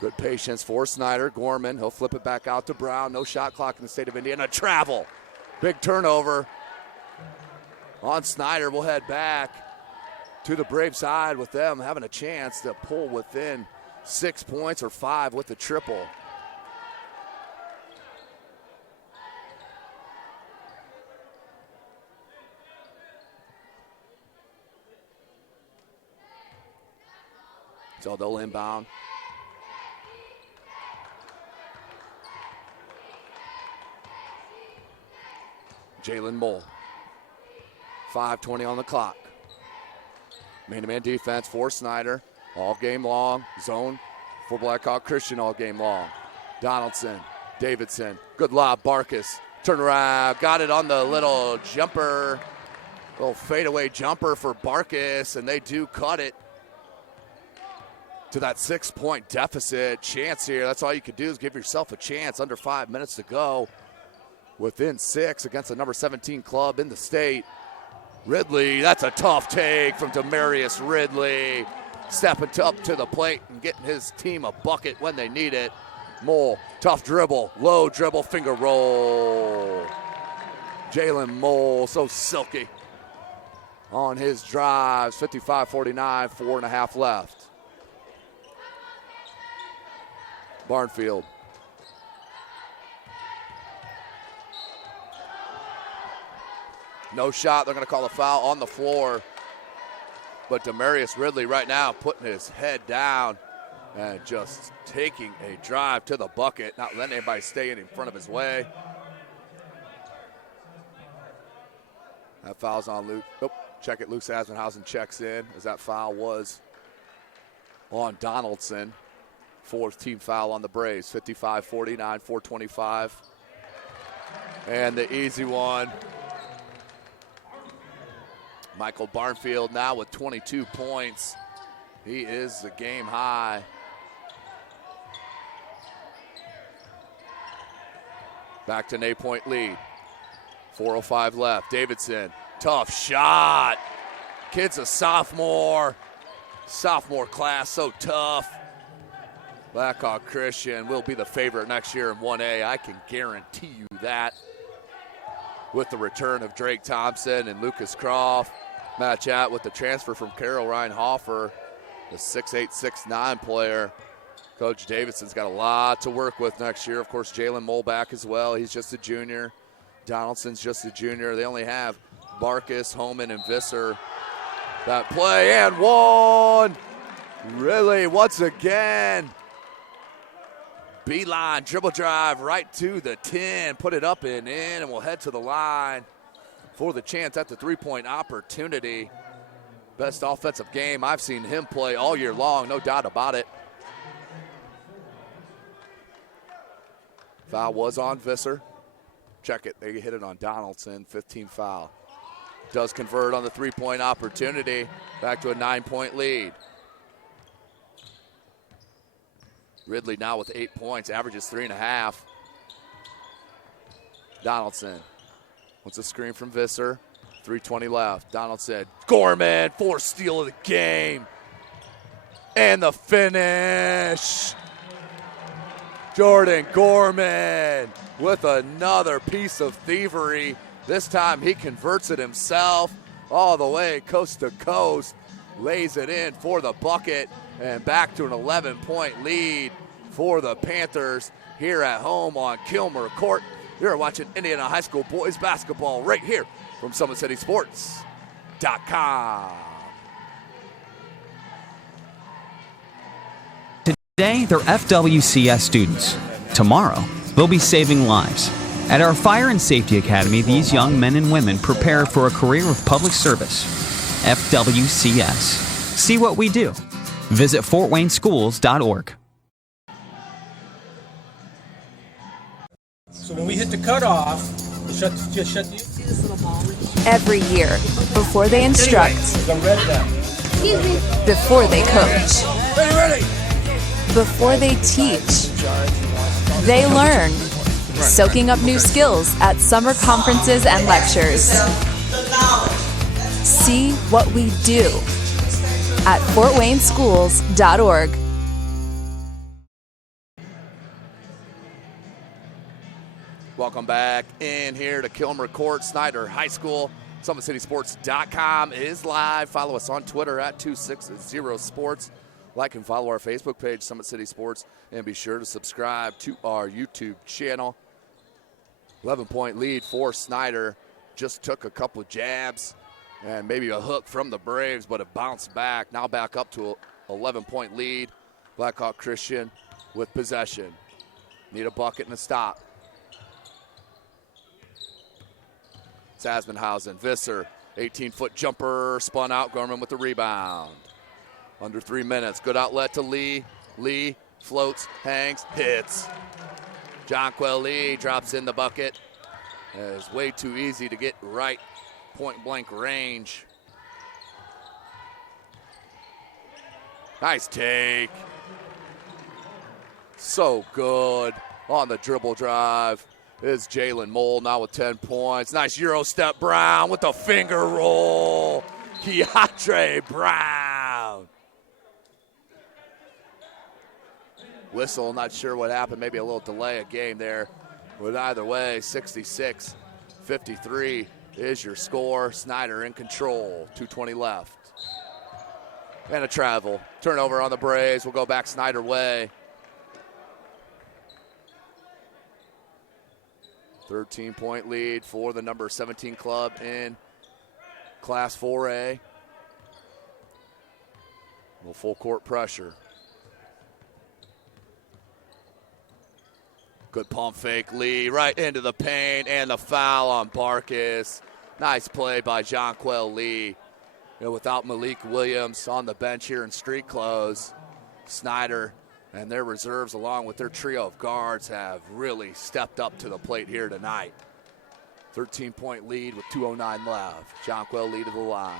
Good patience for Snider. Gorman, he'll flip it back out to Brown. No shot clock in the state of Indiana. Travel. Big turnover on Snider. We'll head back to the Brave side with them having a chance to pull within 6 points or 5 with the triple. So they'll inbound. Jalen Mole. 5:20 on the clock. Man-to-man defense for Snider all game long. Zone for Blackhawk Christian all game long. Donaldson, Davidson, good lob, Barkus, turn around, got it on the little jumper, little fadeaway jumper for Barkus, and they do cut it to that 6-point deficit. Chance here, that's all you can do is give yourself a chance. Under 5 minutes to go. Within 6 against the number 17 club in the state. Ridley, that's a tough take from Demarius Ridley. Stepping up to the plate and getting his team a bucket when they need it. Mole, tough dribble, low dribble, finger roll. Jalen Mole, so silky on his drives. 55-49, 4.5 left. Barnfield. No shot. They're going to call a foul on the floor. But Demarius Ridley right now putting his head down and just taking a drive to the bucket, not letting anybody stay in front of his way. That foul's on Luke. Oh, check it. Luke Asbenhausen checks in as that foul was on Donaldson. 4th team foul on the Braves. 55-49, 4:25. And the easy one. Michael Barnfield now with 22 points. He is the game high. Back to an 8-point lead. 4:05 left. Davidson, tough shot. Kid's a sophomore. Sophomore class, so tough. Blackhawk Christian will be the favorite next year in 1A. I can guarantee you that. With the return of Drake Thompson and Lucas Croft. Match out with the transfer from Carroll Ryan Hoffer, the 6'8", 6'9" player. Coach Davidson's got a lot to work with next year. Of course, Jalen Mole back as well. He's just a junior. Donaldson's just a junior. They only have Barkus, Homan, and Visser. That play and one. Really, once again. Beeline, dribble drive right to the 10. Put it up and in, and we'll head to the line for the chance at the 3-point opportunity. Best offensive game I've seen him play all year long, no doubt about it. Foul was on Visser. Check it, they hit it on Donaldson, 15 foul. Does convert on the 3-point opportunity, back to a 9-point lead. Ridley now with 8 points, averages 3.5. Donaldson wants a screen from Visser. 3:20 left. Donaldson, Gorman, 4th steal of the game. And the finish. Jordan Gorman with another piece of thievery. This time he converts it himself all the way coast to coast. Lays it in for the bucket. And back to an 11-point lead for the Panthers here at home on Kilmer Court. You're watching Indiana High School boys basketball right here from SummitCitySports.com. Today, they're FWCS students. Tomorrow, they'll be saving lives. At our Fire and Safety Academy, these young men and women prepare for a career of public service. FWCS. See what we do. Visit FortWayneSchools.org. So when we hit the cutoff, just shut the... Every year, before they instruct, before they coach, before they teach, they learn, soaking up new skills at summer conferences and lectures. See what we do at FortWayneSchools.org. Welcome back in here to Kilmer Court, Snider High School. SummitCitySports.com is live. Follow us on Twitter at 260sports. Like and follow our Facebook page, Summit City Sports, and be sure to subscribe to our YouTube channel. 11-point lead for Snider. Just took a couple of jabs and maybe a hook from the Braves, but it bounced back. Now back up to an 11-point lead. Blackhawk Christian with possession. Need a bucket and a stop. Asbenhausen, Visser, 18-foot jumper, spun out, Gorman with the rebound. Under 3 minutes, good outlet to Lee. Lee floats, hangs, hits. Jonquel Lee drops in the bucket. It's way too easy to get right point blank range. Nice take. So good on the dribble drive is Jalen Mole now with 10 points. Nice Euro step Brown with the finger roll. Keandre Brown. Whistle, not sure what happened. Maybe a little delay of game there. But either way, 66-53 is your score. Snider in control, 2:20 left. And a travel. Turnover on the Braves. We'll go back Snider way. 13-point lead for the number 17 club in Class 4A. Little full court pressure. Good pump fake, Lee right into the paint, and the foul on Barkis. Nice play by Jonquel Lee. Without Malik Williams on the bench here in street clothes, Snider and their reserves, along with their trio of guards, have really stepped up to the plate here tonight. 13-point lead with 2:09 left. Jonquel Lee to the line.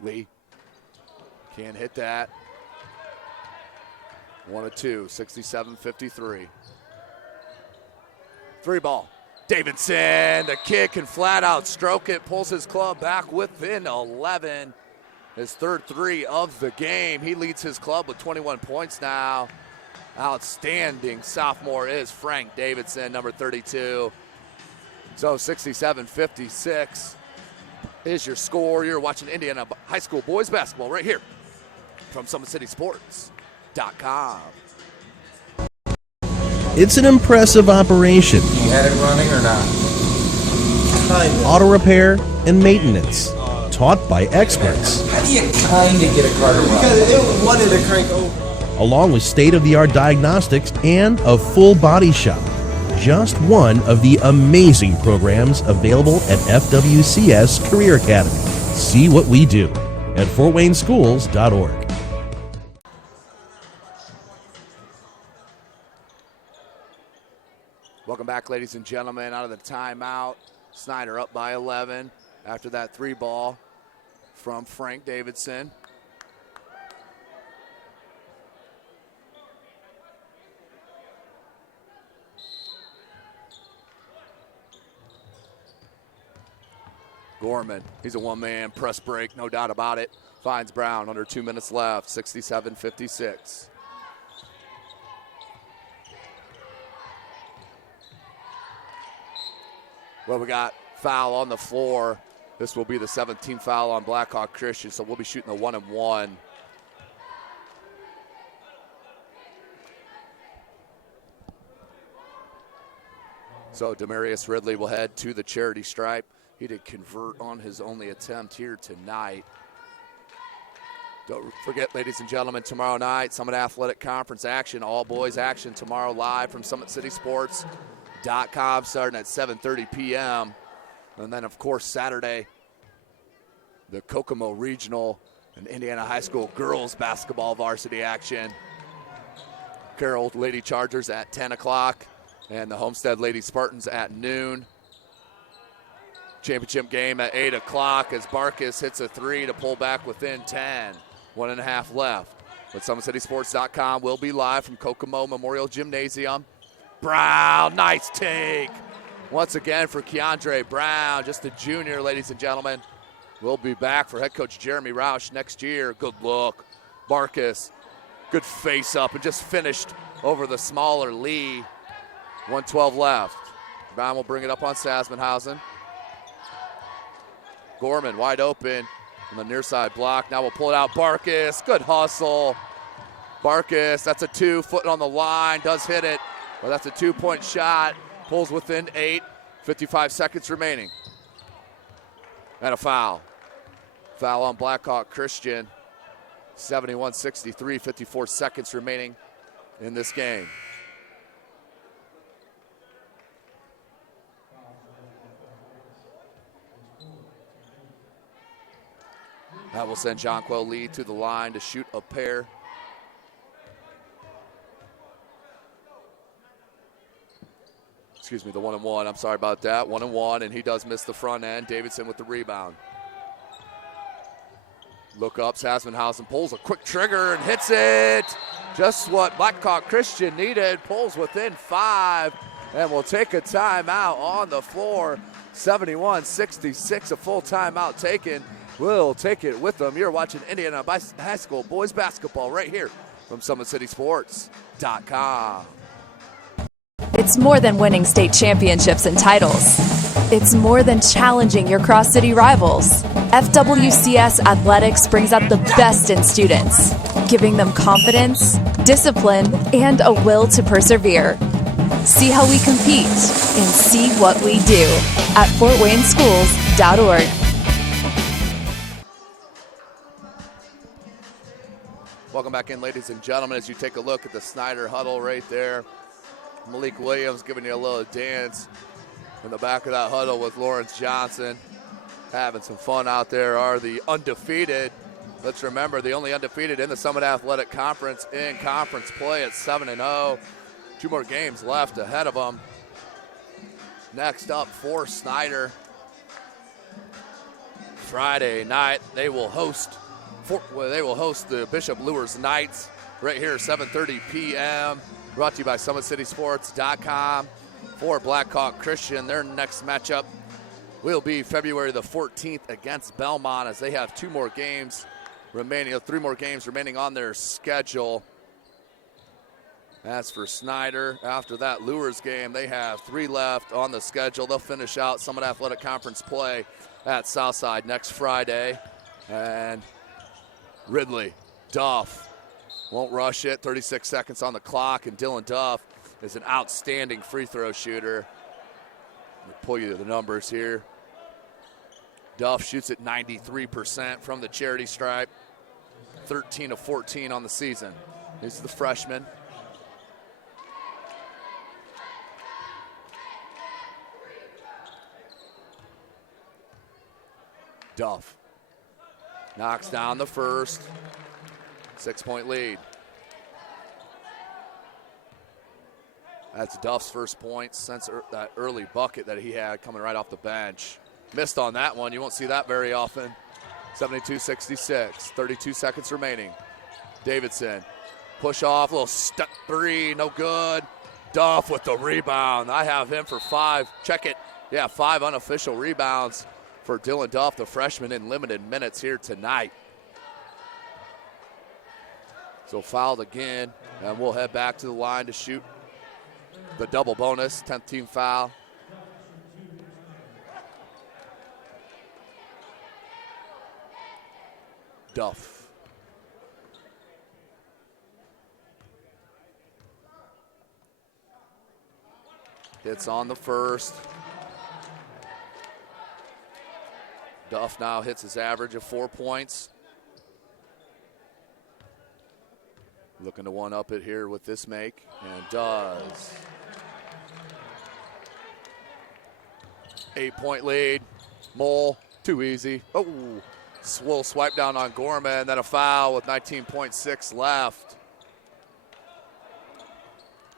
Lee can't hit that. 1 of 2, 67-53. Three ball. Davidson, the kick and flat out stroke it, pulls his club back within 11. His third three of the game. He leads his club with 21 points now. Outstanding sophomore is Frank Davidson, number 32. So 67-56. Is your score. You're watching Indiana High School boys basketball right here from SummitCitySports.com. It's an impressive operation. You had it running or not? Auto repair and maintenance, taught by experts. How do you kind of get a car to run? Because it wanted to crank over. Along with state-of-the-art diagnostics and a full body shop. Just one of the amazing programs available at FWCS Career Academy. See what we do at fortwayneschools.org. Welcome back, ladies and gentlemen, out of the timeout. Snider up by 11 after that three ball from Frank Davidson. Gorman, he's a one-man press break, no doubt about it. Finds Brown under 2 minutes left, 67-56. Well, we got foul on the floor. This will be the 17th foul on Blackhawk Christian, so we'll be shooting a 1-and-1. So Demarius Ridley will head to the charity stripe. He did convert on his only attempt here tonight. Don't forget, ladies and gentlemen, tomorrow night, Summit Athletic Conference action, all boys action tomorrow live from SummitCitySports.com starting at 7:30 p.m. And then, of course, Saturday, the Kokomo Regional and Indiana High School girls basketball varsity action. Carroll Lady Chargers at 10 o'clock and the Homestead Lady Spartans at noon. Championship game at 8 o'clock as Barkis hits a three to pull back within 10. 1.5 left. But SummitCitySports.com will be live from Kokomo Memorial Gymnasium. Brown, nice take. Once again for Keandre Brown, just a junior, ladies and gentlemen. We'll be back for head coach Jeremy Roush next year. Good look. Barkis, good face up and just finished over the smaller Lee. 1:12 left. Brown will bring it up on Sasmanhausen. Gorman wide open on the near side block. Now we'll pull it out. Barkis, good hustle. Barkis, that's a 2, footing on the line, does hit it. Well, that's a 2-point shot. Pulls within 8, 55 seconds remaining. And a foul. Foul on Blackhawk Christian. 71-63, 54 seconds remaining in this game. That will send Jonquil Lee to the line to shoot a pair. Excuse me, the 1-and-1. I'm sorry about that. 1-and-1, and he does miss the front end. Davidson with the rebound. Look up, Sassenhausen pulls a quick trigger and hits it. Just what Blackhawk Christian needed. Pulls within 5 and will take a timeout on the floor. 71-66, a full timeout taken. We'll take it with them. You're watching Indiana High School boys basketball right here from SummitCitySports.com. It's more than winning state championships and titles. It's more than challenging your cross-city rivals. FWCS Athletics brings out the best in students, giving them confidence, discipline, and a will to persevere. See how we compete and see what we do at FortWayneSchools.org. Welcome back in, ladies and gentlemen, as you take a look at the Snider huddle right there. Malik Williams giving you a little dance in the back of that huddle with Lawrence Johnson. Having some fun out there are the undefeated. Let's remember, the only undefeated in the Summit Athletic Conference in conference play at 7-0. 2 more games left ahead of them. Next up for Snider, Friday night, they will host the Bishop Lures Knights right here, 7:30 p.m. Brought to you by SummitCitySports.com. For Blackhawk Christian, their next matchup will be February the 14th against Belmont, as they have 3 more games remaining on their schedule. As for Snider, after that Lures game, they have 3 left on the schedule. They'll finish out Summit Athletic Conference play at Southside next Friday. And Ridley, Duff won't rush it. 36 seconds on the clock, and Dylan Duff is an outstanding free throw shooter. Let me pull you the numbers here. Duff shoots at 93% from the charity stripe, 13 of 14 on the season. He's the freshman. Duff knocks down the first. 6-point lead. That's Duff's first point since that early bucket that he had coming right off the bench. Missed on that one. You won't see that very often. 72-66, 32 seconds remaining. Davidson, push off, little step 3, no good. Duff with the rebound. I have him for 5. Check it. Yeah, 5 unofficial rebounds for Dylan Duff, the freshman, in limited minutes here tonight. So fouled again, and we'll head back to the line to shoot the double bonus, 10th team foul. Duff. Hits on the first. Duff now hits his average of 4 points. Looking to one-up it here with this make, and does. 8-point lead. Mole, too easy. Oh, little swipe down on Gorman, then a foul with 19.6 left.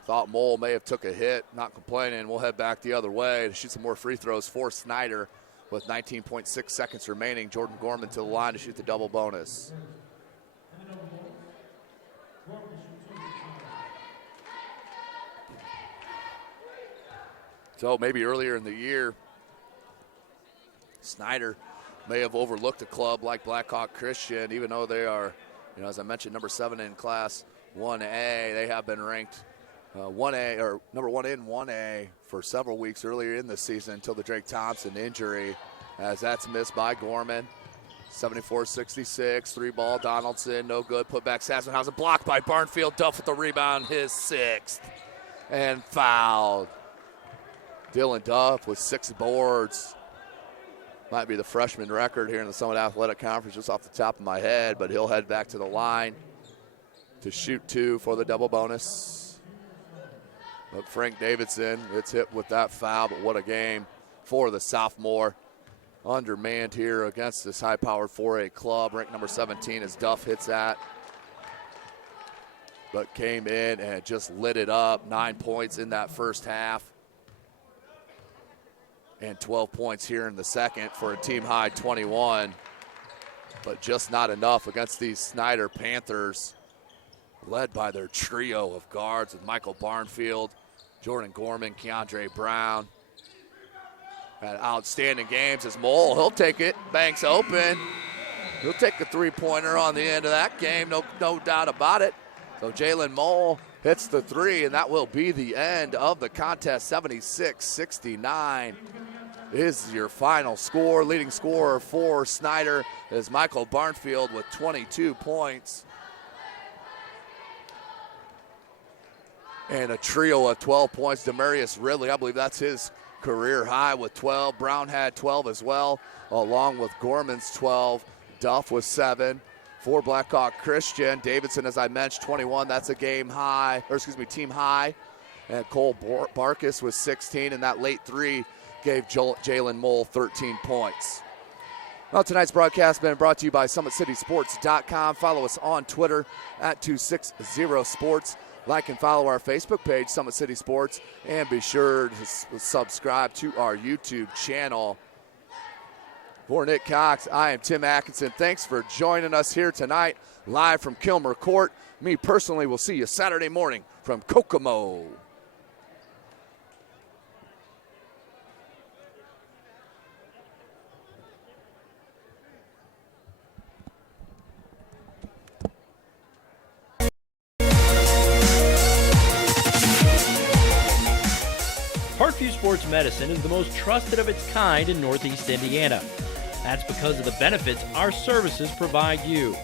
Thought Mole may have took a hit, not complaining. We'll head back the other way to shoot some more free throws for Snider with 19.6 seconds remaining. Jordan Gorman to the line to shoot the double bonus. So maybe earlier in the year, Snider may have overlooked a club like Blackhawk Christian, even though they are, as I mentioned, number 7 in Class 1A. They have been ranked 1A or number 1 in 1A for several weeks earlier in the season until the Drake Thompson injury, as that's missed by Gorman. 74-66, 3-ball, Donaldson, no good. Put back, Sassenhausen, blocked by Barnfield. Duff with the rebound, his 6th, and fouled. Dylan Duff with 6 boards. Might be the freshman record here in the Summit Athletic Conference just off the top of my head, but he'll head back to the line to shoot 2 for the double bonus. But Frank Davidson, it's hit with that foul, but what a game for the sophomore. Undermanned here against this high-powered 4A club, ranked number 17 as Duff hits that. But came in and just lit it up. 9 points in that first half. And 12 points here in the second for a team-high 21. But just not enough against these Snider Panthers, led by their trio of guards with Michael Barnfield, Jordan Gorman, Keandre Brown. Had outstanding games as Mole, he'll take it, banks open. He'll take the three-pointer on the end of that game, no doubt about it. So Jalen Mole hits the 3, and that will be the end of the contest. 76-69 is your final score. Leading scorer for Snider is Michael Barnfield with 22 points. And a trio of 12 points. Demarius Ridley, I believe that's his career high with 12. Brown had 12 as well, along with Gorman's 12. Duff with 7. For Blackhawk Christian, Davidson, as I mentioned, 21. That's a team high. And Cole Barkus was 16, and that late 3 gave Jalen Mole 13 points. Well, tonight's broadcast has been brought to you by SummitCitySports.com. Follow us on Twitter at 260sports. Like and follow our Facebook page, Summit City Sports, and be sure to subscribe to our YouTube channel. For Nick Cox, I am Tim Atkinson. Thanks for joining us here tonight, live from Kilmer Court. Me personally will see you Saturday morning from Kokomo. Parkview Sports Medicine is the most trusted of its kind in Northeast Indiana. That's because of the benefits our services provide you.